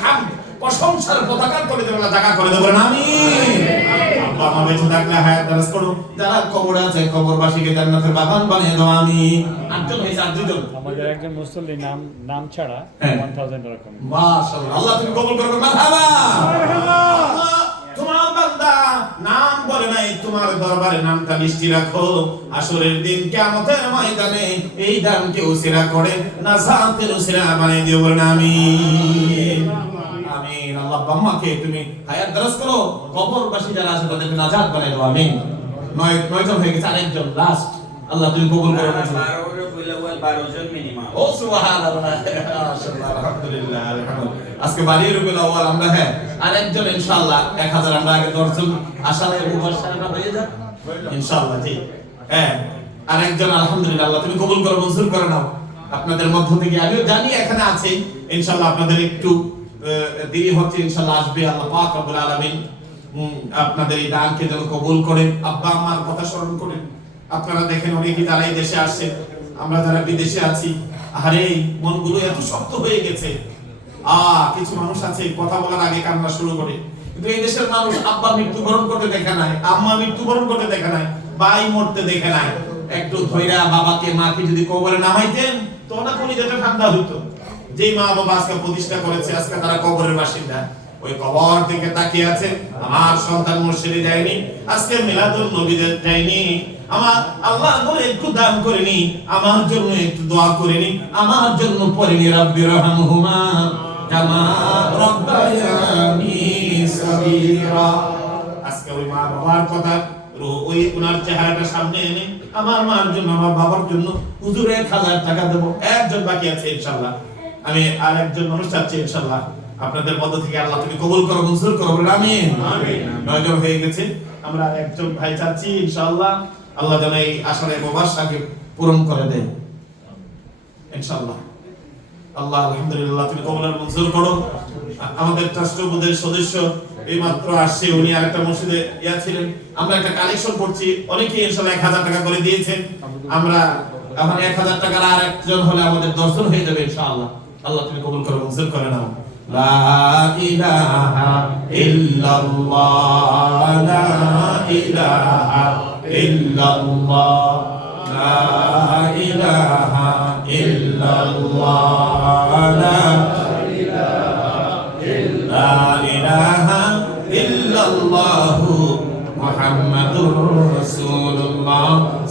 হামদ প্রশংসার পতাকার তলে যেন আল্লাহ জায়গা করে দেবেন। আমিন। আব্বা মা বেঁচে থাকলে হায়াত দারাজ করো, যারা কবরে আছে কবরবাসীকে জান্নাতের বাগান বানিয়ে দাও। আমিন। 8 জন হয়েছে, 8 জন। আমাদের একজন মুসল্লি নাম ছাড়া $1000 কম। মাশাআল্লাহ। আল্লাহ তুমি কবুল করো, মারহাবা। আল্লাহ তোমার বান্দা নাম বলে নাই, তোমার দরবারে নামটা মিষ্টি রাখো, আসরের দিন কিয়ামতের ময়দানে এই দানকে উসিলা করে নাজাতের উসিলা বানিয়ে দিও, বলেন আমিন। আমিন। আল্লাহ বাম্মাকে তুমি হায়াত দারাজ করো, কবরবাসী যারা আছে তাদেরকে নাজাত বানিয়ে দাও। আমিন। 9 জন হয়ে গেছে, আরেকজন লাস্ট, আল্লাহ তুমি কবুল করো। 12 জন মিনিমাম। ও সুবহানাল্লাহ। মাশাআল্লাহ। আলহামদুলিল্লাহ। আলহামদুলিল্লাহ। আজকে বাড়ির রবিউল আউয়াল আমরা আরেকজন ইনশাআল্লাহ 1000 আমরা আগে 10 জন আশারে মুবাশশাররা হয়ে যাক ইনশাআল্লাহ। জি আরেকজন আলহামদুলিল্লাহ, আল্লাহ তুমি কবুল করো, মঞ্জুর করে নাও। আপনাদের মধ্য থেকে আমিও জানি এখানে আছে ইনশাআল্লাহ, আপনাদের একটু দেরি হচ্ছে, ইনশাআল্লাহ আসবে। আল্লাহ পাক রব্বুল আলামিন আপনাদের এই দানকে যেন কবুল করে। আব্বা আম্মার কথা স্মরণ করেন। আপনারা দেখেন অনেকেই যারা এই দেশে আসছে, আমরা যারা বিদেশে আছি, আরে মনগুলো এত শক্ত হয়ে গেছে। কিছু মানুষ আছে কথা বলার আগে কান্না শুরু করে, কিন্তু এই দেশের মানুষ আব্বা মৃত্যুবরণ করতে দেখে নাই, আম্মা মৃত্যুবরণ করতে দেখে নাই, ভাই মরতে দেখে নাই। একটু ধৈরা বাবাকে মাকে যদি কবরে নামাইতেন তো ওনা কলিজাটা ঠান্ডা হইতো। যেই মা বাবা আজকে প্রতিষ্ঠা করেছে, আজকে তারা কবরের বাসিন্দা, ওই কবর থেকে তাকিয়ে আছে, আমার সন্তান মসজিদে যায়নি, আজকে মিলাদুন নবীদের যায়নি, আমার আল্লাহ বলে একটু দান করেনি, আমার জন্য একটু দোয়া করেনি, আমার জন্য পড়েনি রাব্বির রহমহুমা কামা রাব্বায়ানি সগীরা। আজকে ওই মা বাবার কথা, ওই ওনার চেহারাটা সামনে এনে আমার মার জন্য আমার বাবার জন্য হুজুরে 1000 টাকা দেব। একজন বাকি আছে ইনশাআল্লাহ, আমি আর একজন মানুষ চাচ্ছি ইনশাআল্লাহ আপনাদের মধ্য থেকে, আল্লাহ তুমি কবুল করো, মঞ্জুর করো, বলেন আমিন। আমিন। 9 জন হয়ে গেছে, আমরা আর একজন ভাই চাচ্ছি ইনশাআল্লাহ, আল্লাহ যেন এই আশারে মুবাশশারকে পূরণ করে দেন ইনশাআল্লাহ। আল্লাহ আলহামদুলিল্লাহ তুমি কবুল আর মঞ্জুর করো। আমাদের ট্রাস্ট বোর্ডের সদস্য এই মাত্র আসছে, উনি আরেকটা মসজিদে ছিলেন, আমরা একটা কালেকশন করছি, অনেকেই ইনশাআল্লাহ 1000 টাকা করে দিয়েছেন। আমরা এখন 1000 টাকার আর একজন হলে আমাদের 10 জন হয়ে যাবে ইনশাআল্লাহ। আল্লাহ তুমি কবুল করো, মঞ্জুর করে নাও। লা ইলাহা ইল্লাল্লাহ লা ইলাহা ইল্লাল্লাহ লা ইলাহা ইল্লাল্লাহ লা ইলাহা ইল্লাল্লাহু মুহাম্মাদুর রাসূলুল্লাহ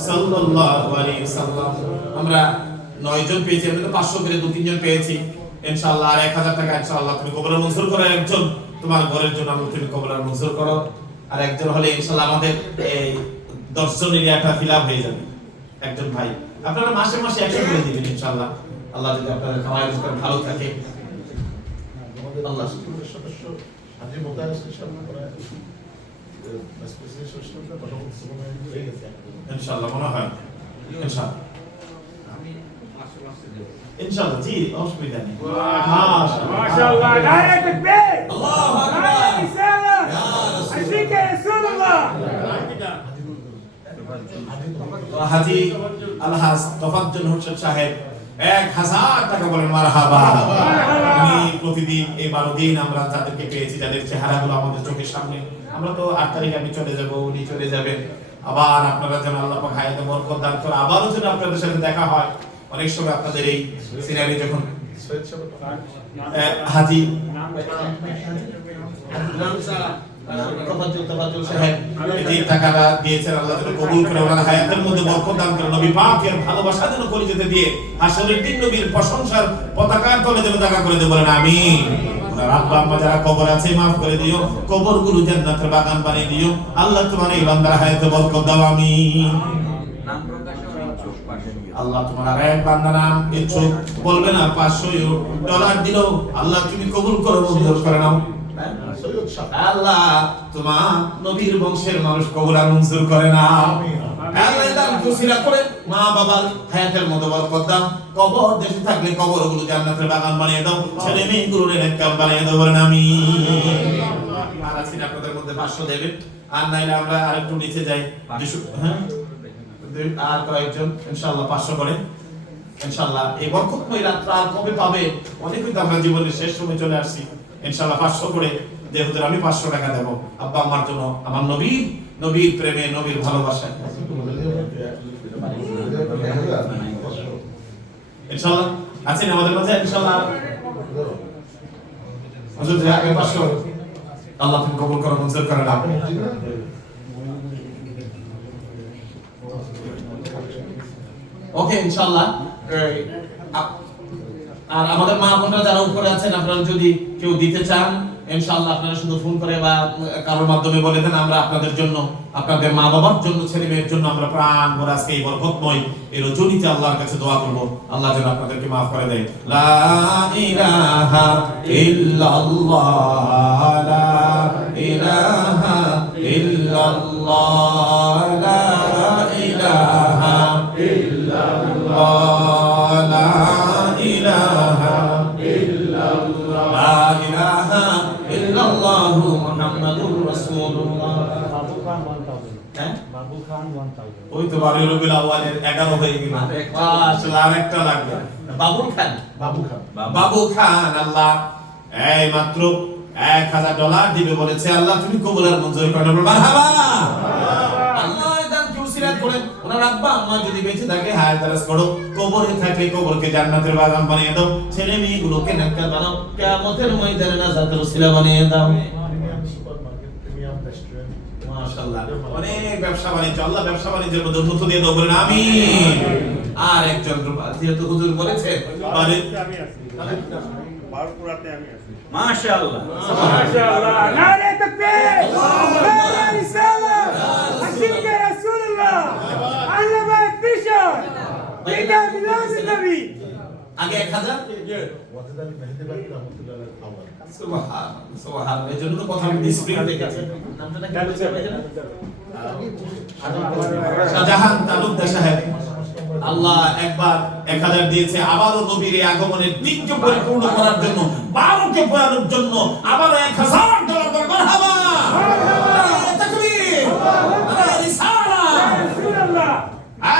সাল্লাল্লাহু আলাইহি ওয়াসাল্লাম। আমরা 9 জন পেয়েছি, আমরা তো 500 করে 2-3 জন পেয়েছি। ইনশাআল্লাহ আর 1000 টাকা ইনশাআল্লাহ তুমি কবুল মঞ্জুর করো। একজন তোমার ঘরের জন্য আল্লাহ তুমি কবুল মঞ্জুর করো, আর একজন হলে ইনশাআল্লাহ আমাদের এই 10 জন এরিয়াটা ফিলআপ হয়ে যাবে। একজন ভাই আপনারা মাসে মাসে 100 করে দিবেন ইনশাআল্লাহ। আল্লাহ যদি আপনাদের খাওয়ায় রোজগার ভালো থাকে। আমাদের আল্লাহ। স্কুলের সদস্য হাজী মোতায়ের সামনে করা স্পেশাল সদস্য পাঠাবো সময় হয়ে গেছে ইনশাআল্লাহ মনে হয় ইনশাআল্লাহ আমি মাসে মাসে দেব। ইনশাআল্লাহ জি অসুবিধা নেই। মাশাআল্লাহ নারে তাকবীর আল্লাহু আকবার। নারে রিসালাত ইয়া রাসূল। আশিকে রাসূলুল্লাহ তো হাজী আলহাজ তোফাজ্জল হোসেন সাহেব 1000 টাকা বলেন মারহাবা। উনি প্রতিদিন এই 12 দিন আমরা যাদেরকে পেয়েছি, যাদের চেহারাগুলো আমাদের চোখের সামনে, আমরা তো 8 তারিখ আমি চলে যাব, উনি চলে যাবেন, আবার আপনারা যেন আল্লাহ পাক হায়াতে বরকত দান করে আবারও যেন আপনাদের সাথে দেখা হয়। অনেক সময় আপনাদের এই সিনারি যখন সৈয়দ সাহেব হাজী নামসা তোফাজ্জল সাহেব এই যে টাকাটা দিয়েছেন, আল্লাহ যেন কবুল করে, ওনার হায়াতের মধ্যে বরকত দান করে, নবী পাকের ভালোবাসা যেন করে যেতে দিয়ে হাসরের দিন নবীর প্রশংসার পতাকার তলে যেন জায়গা করে দেব, বলেন আমিন। ওনার আব্বা আম্মা যারা কবর আছে মাফ করে দিও, কবরগুলো জান্নাতের বাগান বানিয়ে দিও। আল্লাহ তোমার এই বান্দার হায়াতে বরকত দাও, আমিন। নাম প্রকাশে অনেক চোখ পাশে আল্লাহ তোমার আর এক বান্দা নাম ইচ্ছুক বলবে না, $500 দিলো, আল্লাহ তুমি কবুল করো, মঞ্জুর করে নাও। সৈয়দ শাহ আল্লাহ তোমার নবীর বংশের মানুষ কবুল আর মঞ্জুর করে না। আল্লাহ দান খুশিরা করে মা বাবার হায়াতের মধ্যে বরকত দাও। কবর দেশে থাকলে কবরগুলো জান্নাতের বাগান বানিয়ে দাও, ছেলে মেয়েগুলো নেককার বানিয়ে দাও, বলেন আমিন। আর আছেন আপনাদের মধ্যে 500 দেবেন, আর নাইলে আমরা আরেকটু নিচে যাই 200, হ্যাঁ আর কয়েকজন ইনশাআল্লাহ 500 করে ইনশাআল্লাহ। এই বরকতময় রাতটা আর কবে পাবে? অনেকই তো আমরা জীবনের শেষ সময় চলে আসছি। ইনশাআল্লাহ 500 করে যে হুজুর আমি 500 টাকা দেব আব্বা আম্মার জন্য, আমার নবীর প্রেমে, নবীর ভালোবাসায় ইনশাআল্লাহ। আছেন আমাদের মাঝে ইনশাআল্লাহ হুজুর যে আগে 500 আল্লাহ তুমি কবুল করো, মঞ্জুর করে নাও। ওকে ইনশাআল্লাহ। আর আমাদের মা বোনরা যারা উপরে আছেন, আপনারা যদি কেউ দিতে চান ইনশাআল্লাহ আপনারা শুধু ফোন করে বা কারোর মাধ্যমে বলে দেন, আমরা আপনাদের জন্য, আপনাদের মা বাবার জন্য, ছেলে মেয়ের জন্য আমরা প্রাণ ভরে আজকে এই বরকতময় এই রজনীতে আল্লাহর কাছে দোয়া করব, আল্লাহ যেন আপনাদেরকে মাফ করে দেয়। লা ইলাহা ইল্লাল্লাহ লা ইলাহা ইল্লাল্লাহ লা ইলাহা ইল্লাল্লাহ লা ইলাহা লা ইলাহা ইল্লাল্লাহু মুহাম্মাদুর রাসূলুল্লাহ। বাবু খান 1000 হ্যাঁ বাবু খান 1000 ওই তো 12 রবিউল আউয়ালের 11 হয়ে গেল, আসলে আরেকটা লাগবে। বাবুল খান, বাবু খান আল্লাহ এই মাত্র $1000 দিবে বলেছে, আল্লাহ তুমি কবুল আর মঞ্জুর করে নাও, মারহাবা। আল্লাহ দান কি উসিলাত করেন, ওনার আব্বা আম্মা যদি বেঁচে থাকে হায়াত দারাজ করো, কবরে থাকলে কবরকে জান্নাতের বাগান বানিয়ে দাও, ছেলে মেয়েগুলোকে নেককার বানাও, কিয়ামতের ময়দানে নাজাতের উসিলা বানিয়ে দাও। প্রিমিয়াম সুপারমার্কেট, প্রিমিয়াম রেস্টুরেন্ট, মাশাআল্লাহ অনেক ব্যবসা বাণিজ্য, আল্লাহ ব্যবসা বাণিজ্যের মধ্যে উন্নতি দিয়ে দাও, বলেন আমিন। আর একজন যেহেতু হুজুর বলেছে মাশাআল্লাহ মাশাআল্লাহ নারে তাকবীর নারে রিসালাত আশিকে রাসূলুল্লাহ আল্লামা বিশর ইদা মিলাদ নবী আগে 1000 ওয়াজিদ আলী মেহেদিবাগ রহমাতুল্লাহ আলাইহি আওয়াল। সুবহানাল্লাহ সুবহানাল্লাহ, এজন্য তো কথা আমি ডিসপ্লে দেখেছি। নামটা কি বলেছেন? শাহজাহান তালুকদার সাহেব আল্লাহ একবার 1000 দিয়েছে, আবারও নবীর এই আগমনের দিনকে পরিপূর্ণ করার জন্য, 12 কে পড়ানোর জন্য আবারও $1000 করে মারহাবা। তাকবীর, নারে রিসালাত। রাসূলুল্লাহ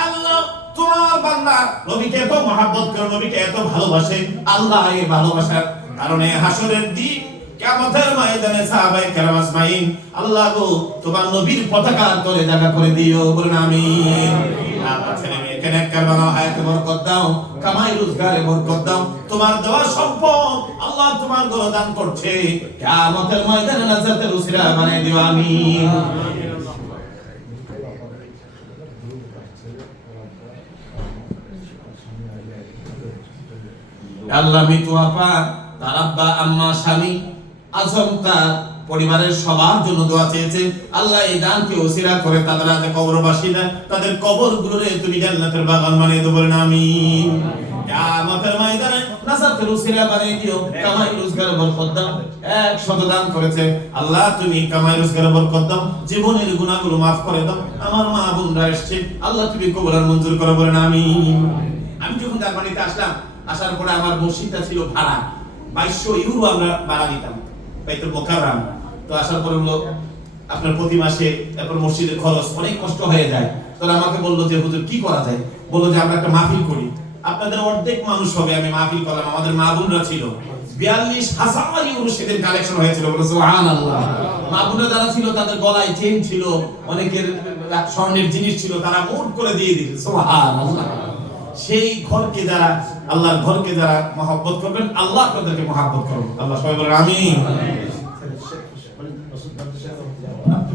আল্লাহ তোমার বান্দা নবীকে এত মহব্বত করে, নবীকে এত ভালোবাসে, আল্লাহ এই ভালোবাসার কারণ এই হাসরের দিন কিয়ামতের ময়দানে সাহাবায়ে কেরাম আজমাইন আল্লাহ গো তোমার নবীর পতাকার তলে জায়গা করে দিও, বলুন আমিন। আমার ছেলে মেয়েকে নেককার বানাও, হায়াতে বরকত দাও, কামাই রোজগারে বরকত দাও। তোমার দেওয়া সম্পদ আল্লাহ তোমার ঘরে দান করছে, কিয়ামতের ময়দানে নাজাতের উসিলা বানাই দিও, আমিন। আল্লাহ মিতু আপা, তার আব্বা আম্মা স্বামী আজম তার পরিবারের সবার জন্য দোয়া চেয়েছে। আল্লাহ এই দানকে ওসিলা করে তাদের আজ কবরবাসীরা তাদের কবরগুলোরে তুমি জান্নাতের বাগান বানিয়ে দেবো, বলেন আমিন। কিয়ামতের ময়দানে নাজাতের উসিলা বানিয়ে দিও, কামাই রোজগারে বরকত দাও। 100 দান করেছে, আল্লাহ তুমি কামাই রোজগারে বরকত দাও, জীবনের গুনাহগুলো maaf করে দাও। আমার মা বোনরা এসেছে, আল্লাহ তুমি কবুল আর মঞ্জুর করো, বলেন আমিন। আমি যখন জার্মানিতে আসলাম, আসার পরে আমার মসজিদটা ছিল ভাড়া, 2200 ইউরো আমরা ভাড়া দিতাম বাইতুল মুকাররম। তো আসার পরে হলো আপনার প্রতি মাসে তারপর মসজিদের খরচ অনেক কষ্ট হয়ে যায়। তো আমাকে বললো যে হুজুর কি করা যায়, বললো যে আমরা একটা মাহফিল করি, আপনাদের অর্ধেক মানুষ হবে, আমি মাহফিল করলাম। আমাদের মা বোনরা ছিল 42,000 ইউরো সেদিন কালেকশন হয়েছিল, বলে সুবহানাল্লাহ। মা বোনরা যারা ছিল তাদের গলায় চেন ছিল, অনেকের স্বর্ণের জিনিস ছিল, তারা মোট করে দিয়ে দিল, সুবহানাল্লাহ। সেই ঘরকে যারা আল্লাহর ঘরকে যারা মহব্বত করবেন, আল্লাহ আপনাদেরকে মহব্বত করবেন। আল্লাহ সবাই বলেন আমিন।